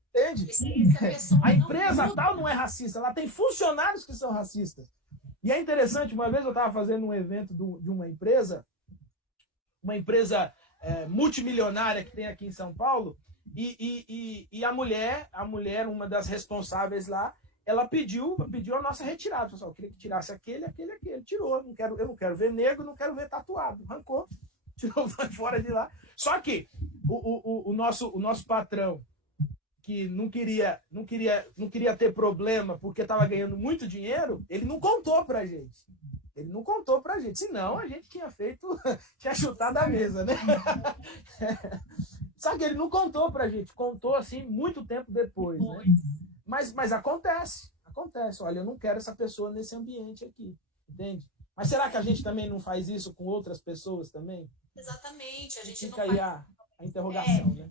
Entende? A empresa tal não é racista. Ela tem funcionários que são racistas. E é interessante, uma vez eu estava fazendo um evento de uma empresa multimilionária que tem aqui em São Paulo, e a mulher, uma das responsáveis lá, ela pediu a nossa retirada. Pessoal, eu queria que tirasse aquele. Tirou. Eu não quero ver negro, não quero ver tatuado. Arrancou, tirou fora de lá. Só que o nosso patrão, que não queria ter problema porque estava ganhando muito dinheiro, ele não contou pra gente. Senão a gente tinha chutado a mesa, né? Só que ele não contou pra gente. Contou assim muito tempo depois, né? Mas acontece. Olha, eu não quero essa pessoa nesse ambiente aqui, entende? Mas será que a gente também não faz isso com outras pessoas também? Exatamente. A gente fica aí a interrogação, né?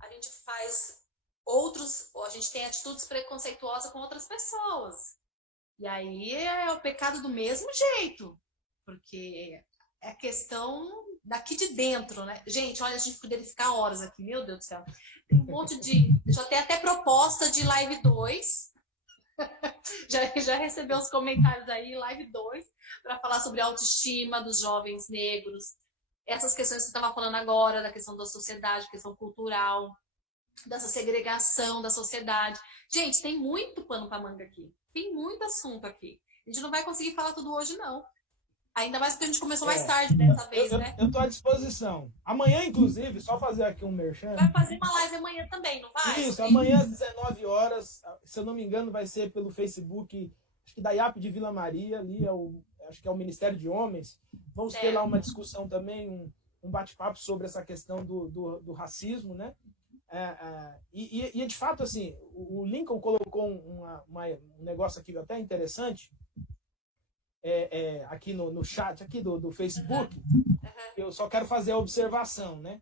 A gente faz a gente tem atitudes preconceituosas com outras pessoas. E aí é o pecado do mesmo jeito, porque é questão daqui de dentro, né? Gente, olha, a gente poderia ficar horas aqui, meu Deus do céu. Tem um monte já tem até proposta de live 2. já recebeu os comentários aí, live 2, para falar sobre a autoestima dos jovens negros. Essas questões que você estava falando agora, da questão da sociedade, questão cultural, dessa segregação da sociedade. Gente, tem muito pano para manga aqui. Tem muito assunto aqui. A gente não vai conseguir falar tudo hoje, não. Ainda mais porque a gente começou mais tarde dessa vez, né? Eu estou à disposição. Amanhã, inclusive, só fazer aqui um merchan. Vai fazer uma live amanhã também, não vai? Isso, amanhã às 19 horas, se eu não me engano, vai ser pelo Facebook, acho que da IAP de Vila Maria, ali acho que é o Ministério de Homens. Vamos ter lá uma discussão também, um bate-papo sobre essa questão do racismo, né? E de fato, assim, o Lincoln colocou um negócio aqui até interessante, aqui no chat aqui do Facebook. Eu só quero fazer a observação, né?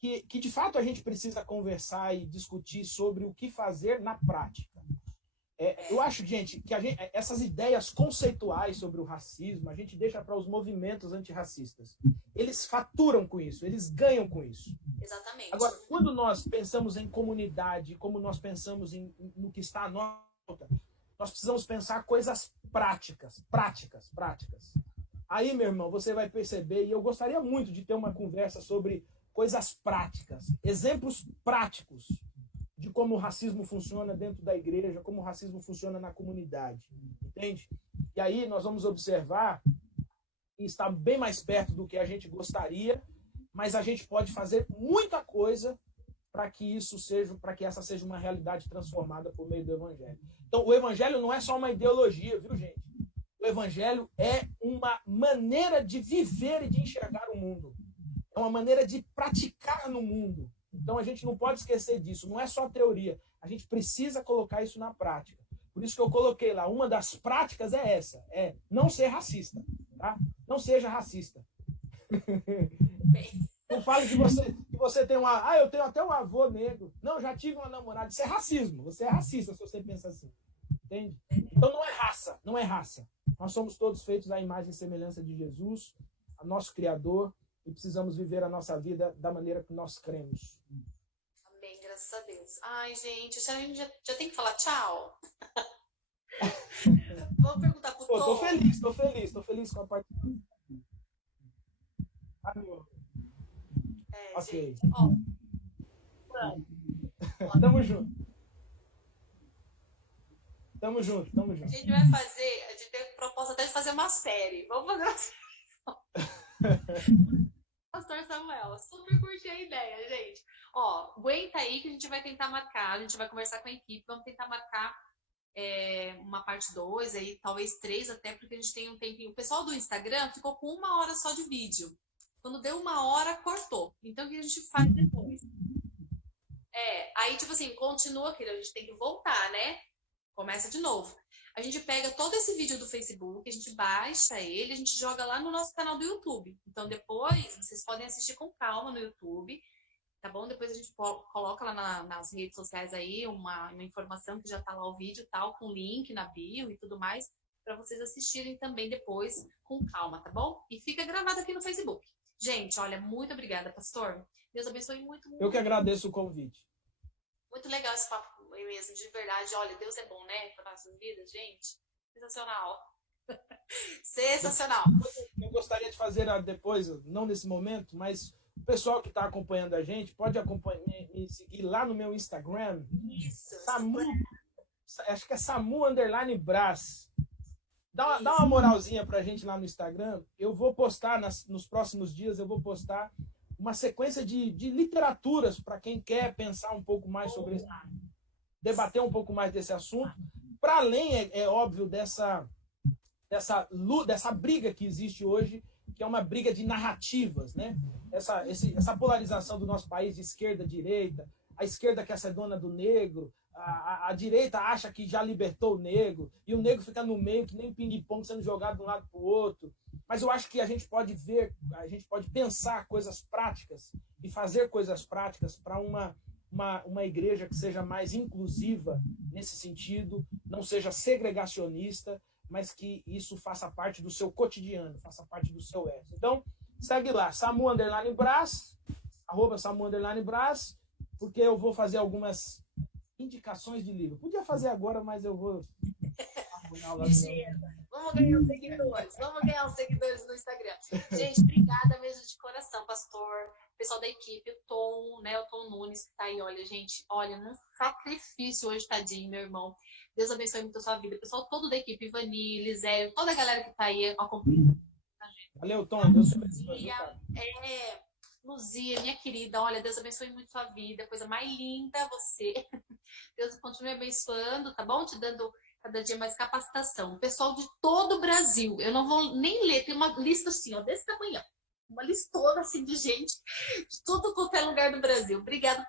Que de fato a gente precisa conversar e discutir sobre o que fazer na prática. Eu acho, gente, que essas ideias conceituais sobre o racismo a gente deixa para os movimentos antirracistas. Eles faturam com isso, eles ganham com isso. Exatamente. Agora, quando nós pensamos em comunidade, como nós pensamos no que está à volta, nós precisamos pensar coisas práticas. Aí, meu irmão, você vai perceber, e eu gostaria muito de ter uma conversa sobre coisas práticas, exemplos práticos de como o racismo funciona dentro da igreja, como o racismo funciona na comunidade, entende? E aí nós vamos observar e está bem mais perto do que a gente gostaria, mas a gente pode fazer muita coisa para que essa seja uma realidade transformada por meio do Evangelho. Então, o Evangelho não é só uma ideologia, viu, gente? O evangelho é uma maneira de viver e de enxergar o mundo. É uma maneira de praticar no mundo. Então, a gente não pode esquecer disso. Não é só teoria. A gente precisa colocar isso na prática. Por isso que eu coloquei lá. Uma das práticas é essa. É não ser racista. Tá? Não seja racista. Não fale que você tem uma... Ah, eu tenho até um avô negro. Não, já tive uma namorada. Isso é racismo. Você é racista se você pensa assim. Entende? Então, não é raça. Não é raça. Nós somos todos feitos à imagem e semelhança de Jesus, a nosso Criador, e precisamos viver a nossa vida da maneira que nós cremos. Amém, graças a Deus. Ai, gente, a gente já tem que falar tchau? Vamos perguntar pro Tom. Tô feliz com a participação. Ok. Gente, ó. Tamo junto. Tamo junto. A gente vai fazer, a gente tem proposta até de fazer uma série. Vamos fazer uma série. Pastor Samuel, super curti a ideia, gente. Ó, aguenta aí que a gente vai tentar marcar, a gente vai conversar com a equipe, vamos tentar marcar uma parte 2 aí, talvez 3 até, porque a gente tem um tempinho. O pessoal do Instagram ficou com 1 hora só de vídeo. Quando deu 1 hora, cortou. Então, o que a gente faz depois? Aí, tipo assim, continua aquilo, a gente tem que voltar, né? Começa de novo. A gente pega todo esse vídeo do Facebook, a gente baixa ele, a gente joga lá no nosso canal do YouTube. Então, depois, vocês podem assistir com calma no YouTube, tá bom? Depois a gente coloca lá nas redes sociais aí uma informação que já tá lá o vídeo e tal, com link na bio e tudo mais, para vocês assistirem também depois com calma, tá bom? E fica gravado aqui no Facebook. Gente, olha, muito obrigada, pastor. Deus abençoe muito, muito. Eu que agradeço o convite. Muito legal esse papo mesmo, de verdade. Olha, Deus é bom, né? Para nossas vidas, gente. Sensacional. Sensacional. Eu gostaria de fazer depois, não nesse momento, mas o pessoal que está acompanhando a gente pode me seguir lá no meu Instagram. Isso. Acho que é Samu_Brás. Dá uma moralzinha pra gente lá no Instagram. Eu vou postar, nos próximos dias, eu vou postar uma sequência de literaturas para quem quer pensar um pouco mais sobre isso, debater um pouco mais desse assunto, para além, é óbvio, dessa briga que existe hoje, que é uma briga de narrativas, né? Essa polarização do nosso país de esquerda, direita, a esquerda quer ser dona do negro, a direita acha que já libertou o negro, e o negro fica no meio, que nem ping-pong sendo jogado de um lado para o outro. Mas eu acho que a gente pode pensar coisas práticas e fazer coisas práticas para uma igreja que seja mais inclusiva nesse sentido, não seja segregacionista, mas que isso faça parte do seu cotidiano, faça parte do seu ethos. Então, segue lá, Samu_Brás, @Samu_Brás, porque eu vou fazer algumas indicações de livro. Podia fazer agora, mas eu vou... Vamos ganhar os seguidores no Instagram. Gente, obrigada mesmo de coração, pastor, pessoal da equipe, o Tom, né, o Tom Nunes, que tá aí, olha, gente, olha, num sacrifício hoje, tadinho, meu irmão. Deus abençoe muito a sua vida. Pessoal todo da equipe, Ivani, Lisé, toda a galera que tá aí acompanhando. Valeu, Tom. Deus abençoe. Luzia, minha querida, olha, Deus abençoe muito a sua vida, coisa mais linda você. Deus continue abençoando, tá bom? Te dando cada dia mais capacitação. O pessoal de todo o Brasil, eu não vou nem ler, tem uma lista assim, ó, desse tamanho, uma listona assim de gente de tudo qualquer lugar do Brasil. Obrigada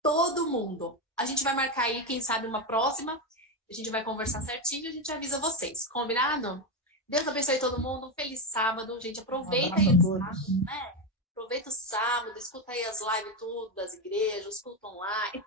todo mundo. A gente vai marcar aí, quem sabe, uma próxima. A gente vai conversar certinho e a gente avisa vocês. Combinado? Deus abençoe todo mundo. Um feliz sábado, gente. Aproveita aí o sábado, né? Aproveita o sábado, escuta aí as lives tudo das igrejas, escuta online.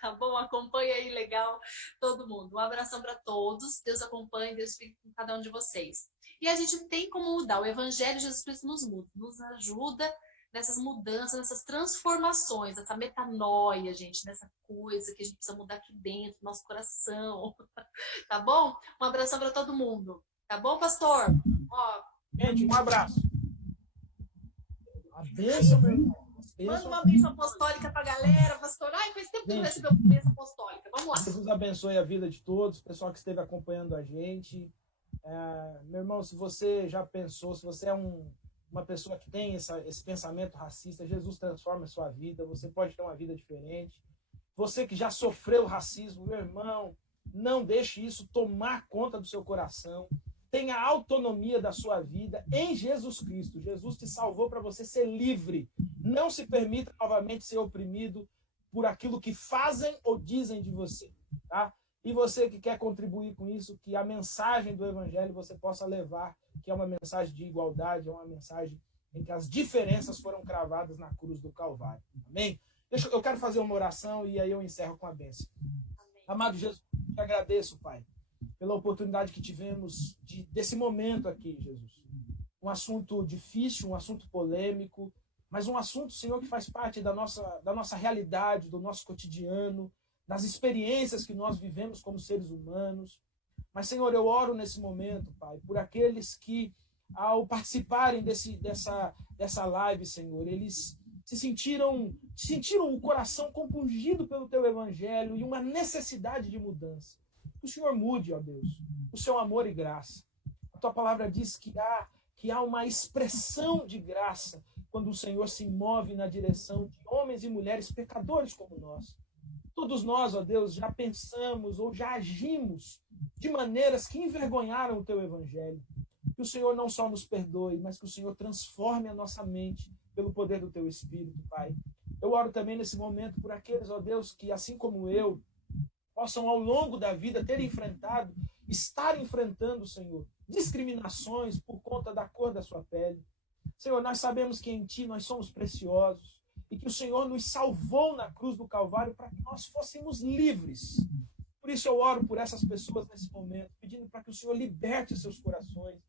Tá bom? Acompanha aí, legal, todo mundo. Um abração para todos. Deus acompanhe, Deus fique com cada um de vocês. E a gente tem como mudar. O Evangelho de Jesus Cristo nos ajuda nessas mudanças, nessas transformações, essa metanoia, gente, nessa coisa que a gente precisa mudar aqui dentro, no nosso coração. Tá bom? Um abração para todo mundo. Tá bom, pastor? Ó, gente, um abraço. A bênção, meu irmão. Manda uma bênção apostólica pra galera, pastor. Ai, faz tempo que não recebeu bênção apostólica. Vamos lá. Jesus abençoe a vida de todos, o pessoal que esteve acompanhando a gente. Meu irmão, se você já pensou, se você é uma pessoa que tem esse pensamento racista, Jesus transforma a sua vida, você pode ter uma vida diferente. Você que já sofreu racismo, meu irmão, Não deixe isso tomar conta do seu coração. Tenha autonomia da sua vida em Jesus Cristo. Jesus te salvou para você ser livre. Não se permita novamente ser oprimido por aquilo que fazem ou dizem de você, tá? E você que quer contribuir com isso, que a mensagem do Evangelho você possa levar, que é uma mensagem de igualdade, é uma mensagem em que as diferenças foram cravadas na cruz do Calvário. Amém? Eu quero fazer uma oração e aí eu encerro com a bênção. Amado Jesus, eu te agradeço, Pai, pela oportunidade que tivemos desse momento aqui, Jesus. Um assunto difícil, um assunto polêmico, mas um assunto, Senhor, que faz parte da nossa realidade, do nosso cotidiano, das experiências que nós vivemos como seres humanos. Mas, Senhor, eu oro nesse momento, Pai, por aqueles que, ao participarem dessa live, Senhor, eles sentiram o coração compungido pelo Teu Evangelho e uma necessidade de mudança. Que o Senhor mude, ó Deus, o Seu amor e graça. A Tua palavra diz que há uma expressão de graça quando o Senhor se move na direção de homens e mulheres pecadores como nós. Todos nós, ó Deus, já pensamos ou já agimos de maneiras que envergonharam o Teu Evangelho. Que o Senhor não só nos perdoe, mas que o Senhor transforme a nossa mente pelo poder do Teu Espírito, Pai. Eu oro também nesse momento por aqueles, ó Deus, que assim como eu, possam ao longo da vida estar enfrentando, Senhor, discriminações por conta da cor da sua pele. Senhor, nós sabemos que em Ti nós somos preciosos e que o Senhor nos salvou na cruz do Calvário para que nós fôssemos livres. Por isso eu oro por essas pessoas nesse momento, pedindo para que o Senhor liberte seus corações,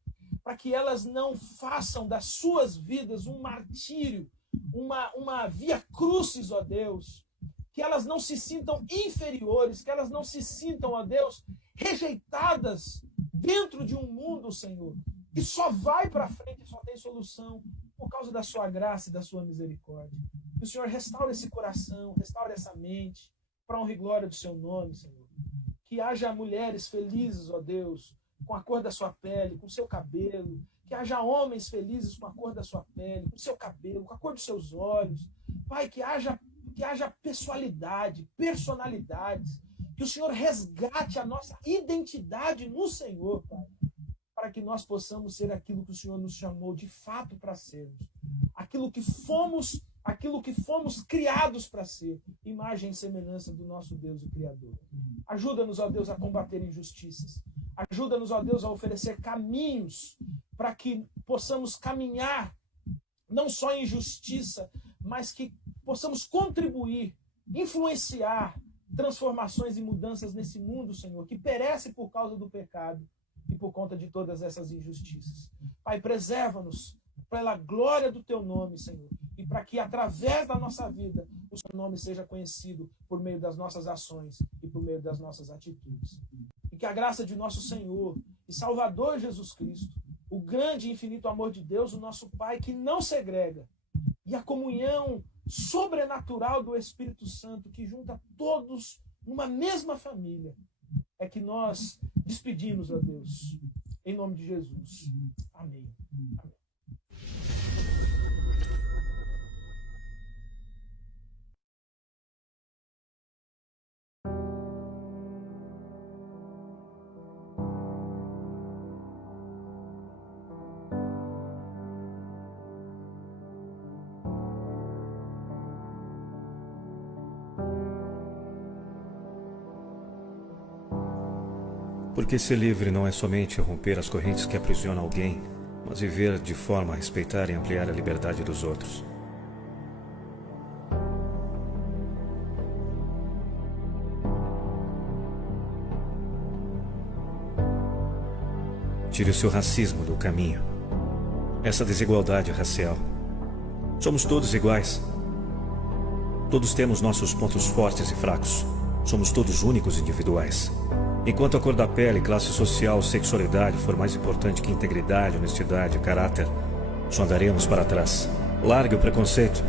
para que elas não façam das suas vidas um martírio, uma via crucis, ó Deus, que elas não se sintam inferiores, que elas não se sintam, ó Deus, rejeitadas dentro de um mundo, Senhor, que só vai para frente, só tem solução por causa da sua graça e da sua misericórdia. Que o Senhor restaure esse coração, restaure essa mente, para honra e glória do seu nome, Senhor. Que haja mulheres felizes, ó Deus, com a cor da sua pele, com o seu cabelo. Que haja homens felizes com a cor da sua pele, com o seu cabelo, com a cor dos seus olhos. Pai, que haja pessoalidades. Que o Senhor resgate a nossa identidade no Senhor, Pai. Para que nós possamos ser aquilo que o Senhor nos chamou de fato para sermos. Aquilo que fomos criados para ser. Imagem e semelhança do nosso Deus e Criador. Ajuda-nos, ó Deus, a combater injustiças. Ajuda-nos, ó Deus, a oferecer caminhos para que possamos caminhar não só em justiça, mas que possamos contribuir, influenciar transformações e mudanças nesse mundo, Senhor, que perece por causa do pecado e por conta de todas essas injustiças. Pai, preserva-nos pela glória do Teu nome, Senhor, e para que através da nossa vida o Seu nome seja conhecido por meio das nossas ações e por meio das nossas atitudes. E que a graça de nosso Senhor e Salvador Jesus Cristo, o grande e infinito amor de Deus, o nosso Pai, que não segrega, e a comunhão sobrenatural do Espírito Santo, que junta todos numa mesma família, é que nós despedimos, ó Deus, em nome de Jesus. Amém. Amém. Porque ser livre não é somente romper as correntes que aprisionam alguém, mas viver de forma a respeitar e ampliar a liberdade dos outros. Tire o seu racismo do caminho. Essa desigualdade racial. Somos todos iguais. Todos temos nossos pontos fortes e fracos. Somos todos únicos e individuais. Enquanto a cor da pele, classe social, sexualidade for mais importante que integridade, honestidade, caráter, só andaremos para trás. Largue o preconceito.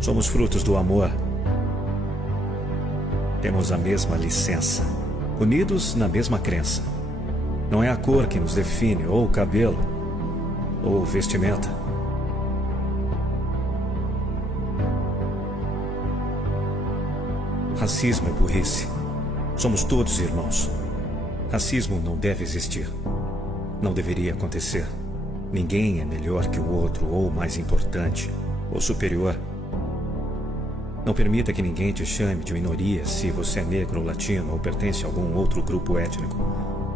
Somos frutos do amor. Temos a mesma licença. Unidos na mesma crença. Não é a cor que nos define, ou o cabelo, ou vestimenta. Racismo é burrice. Somos todos irmãos. Racismo não deve existir. Não deveria acontecer. Ninguém é melhor que o outro, ou mais importante, ou superior. Não permita que ninguém te chame de minoria se você é negro ou latino ou pertence a algum outro grupo étnico.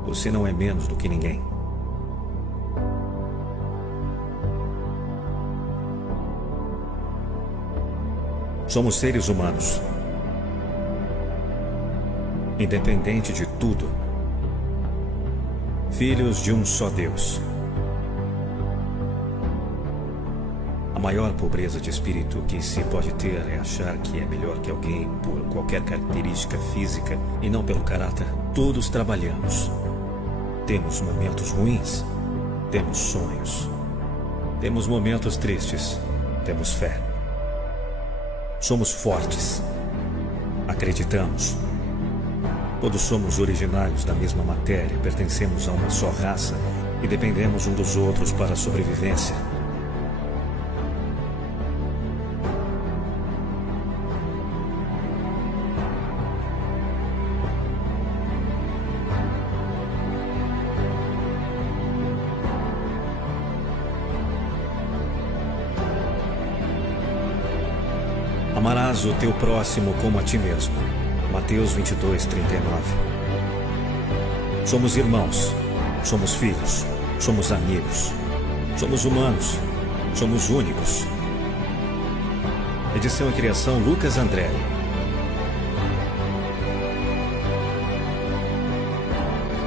Você não é menos do que ninguém. Somos seres humanos. Independente de tudo. Filhos de um só Deus. A maior pobreza de espírito que se pode ter é achar que é melhor que alguém por qualquer característica física e não pelo caráter. Todos trabalhamos. Temos momentos ruins. Temos sonhos. Temos momentos tristes. Temos fé. Somos fortes. Acreditamos. Todos somos originários da mesma matéria, pertencemos a uma só raça e dependemos um dos outros para a sobrevivência. Amarás o teu próximo como a ti mesmo. Mateus 22, 39. Somos irmãos, somos filhos, somos amigos, somos humanos, somos únicos. Edição e criação Lucas Andrelli.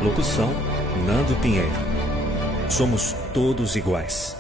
Locução Nando Pinheiro. Somos todos iguais.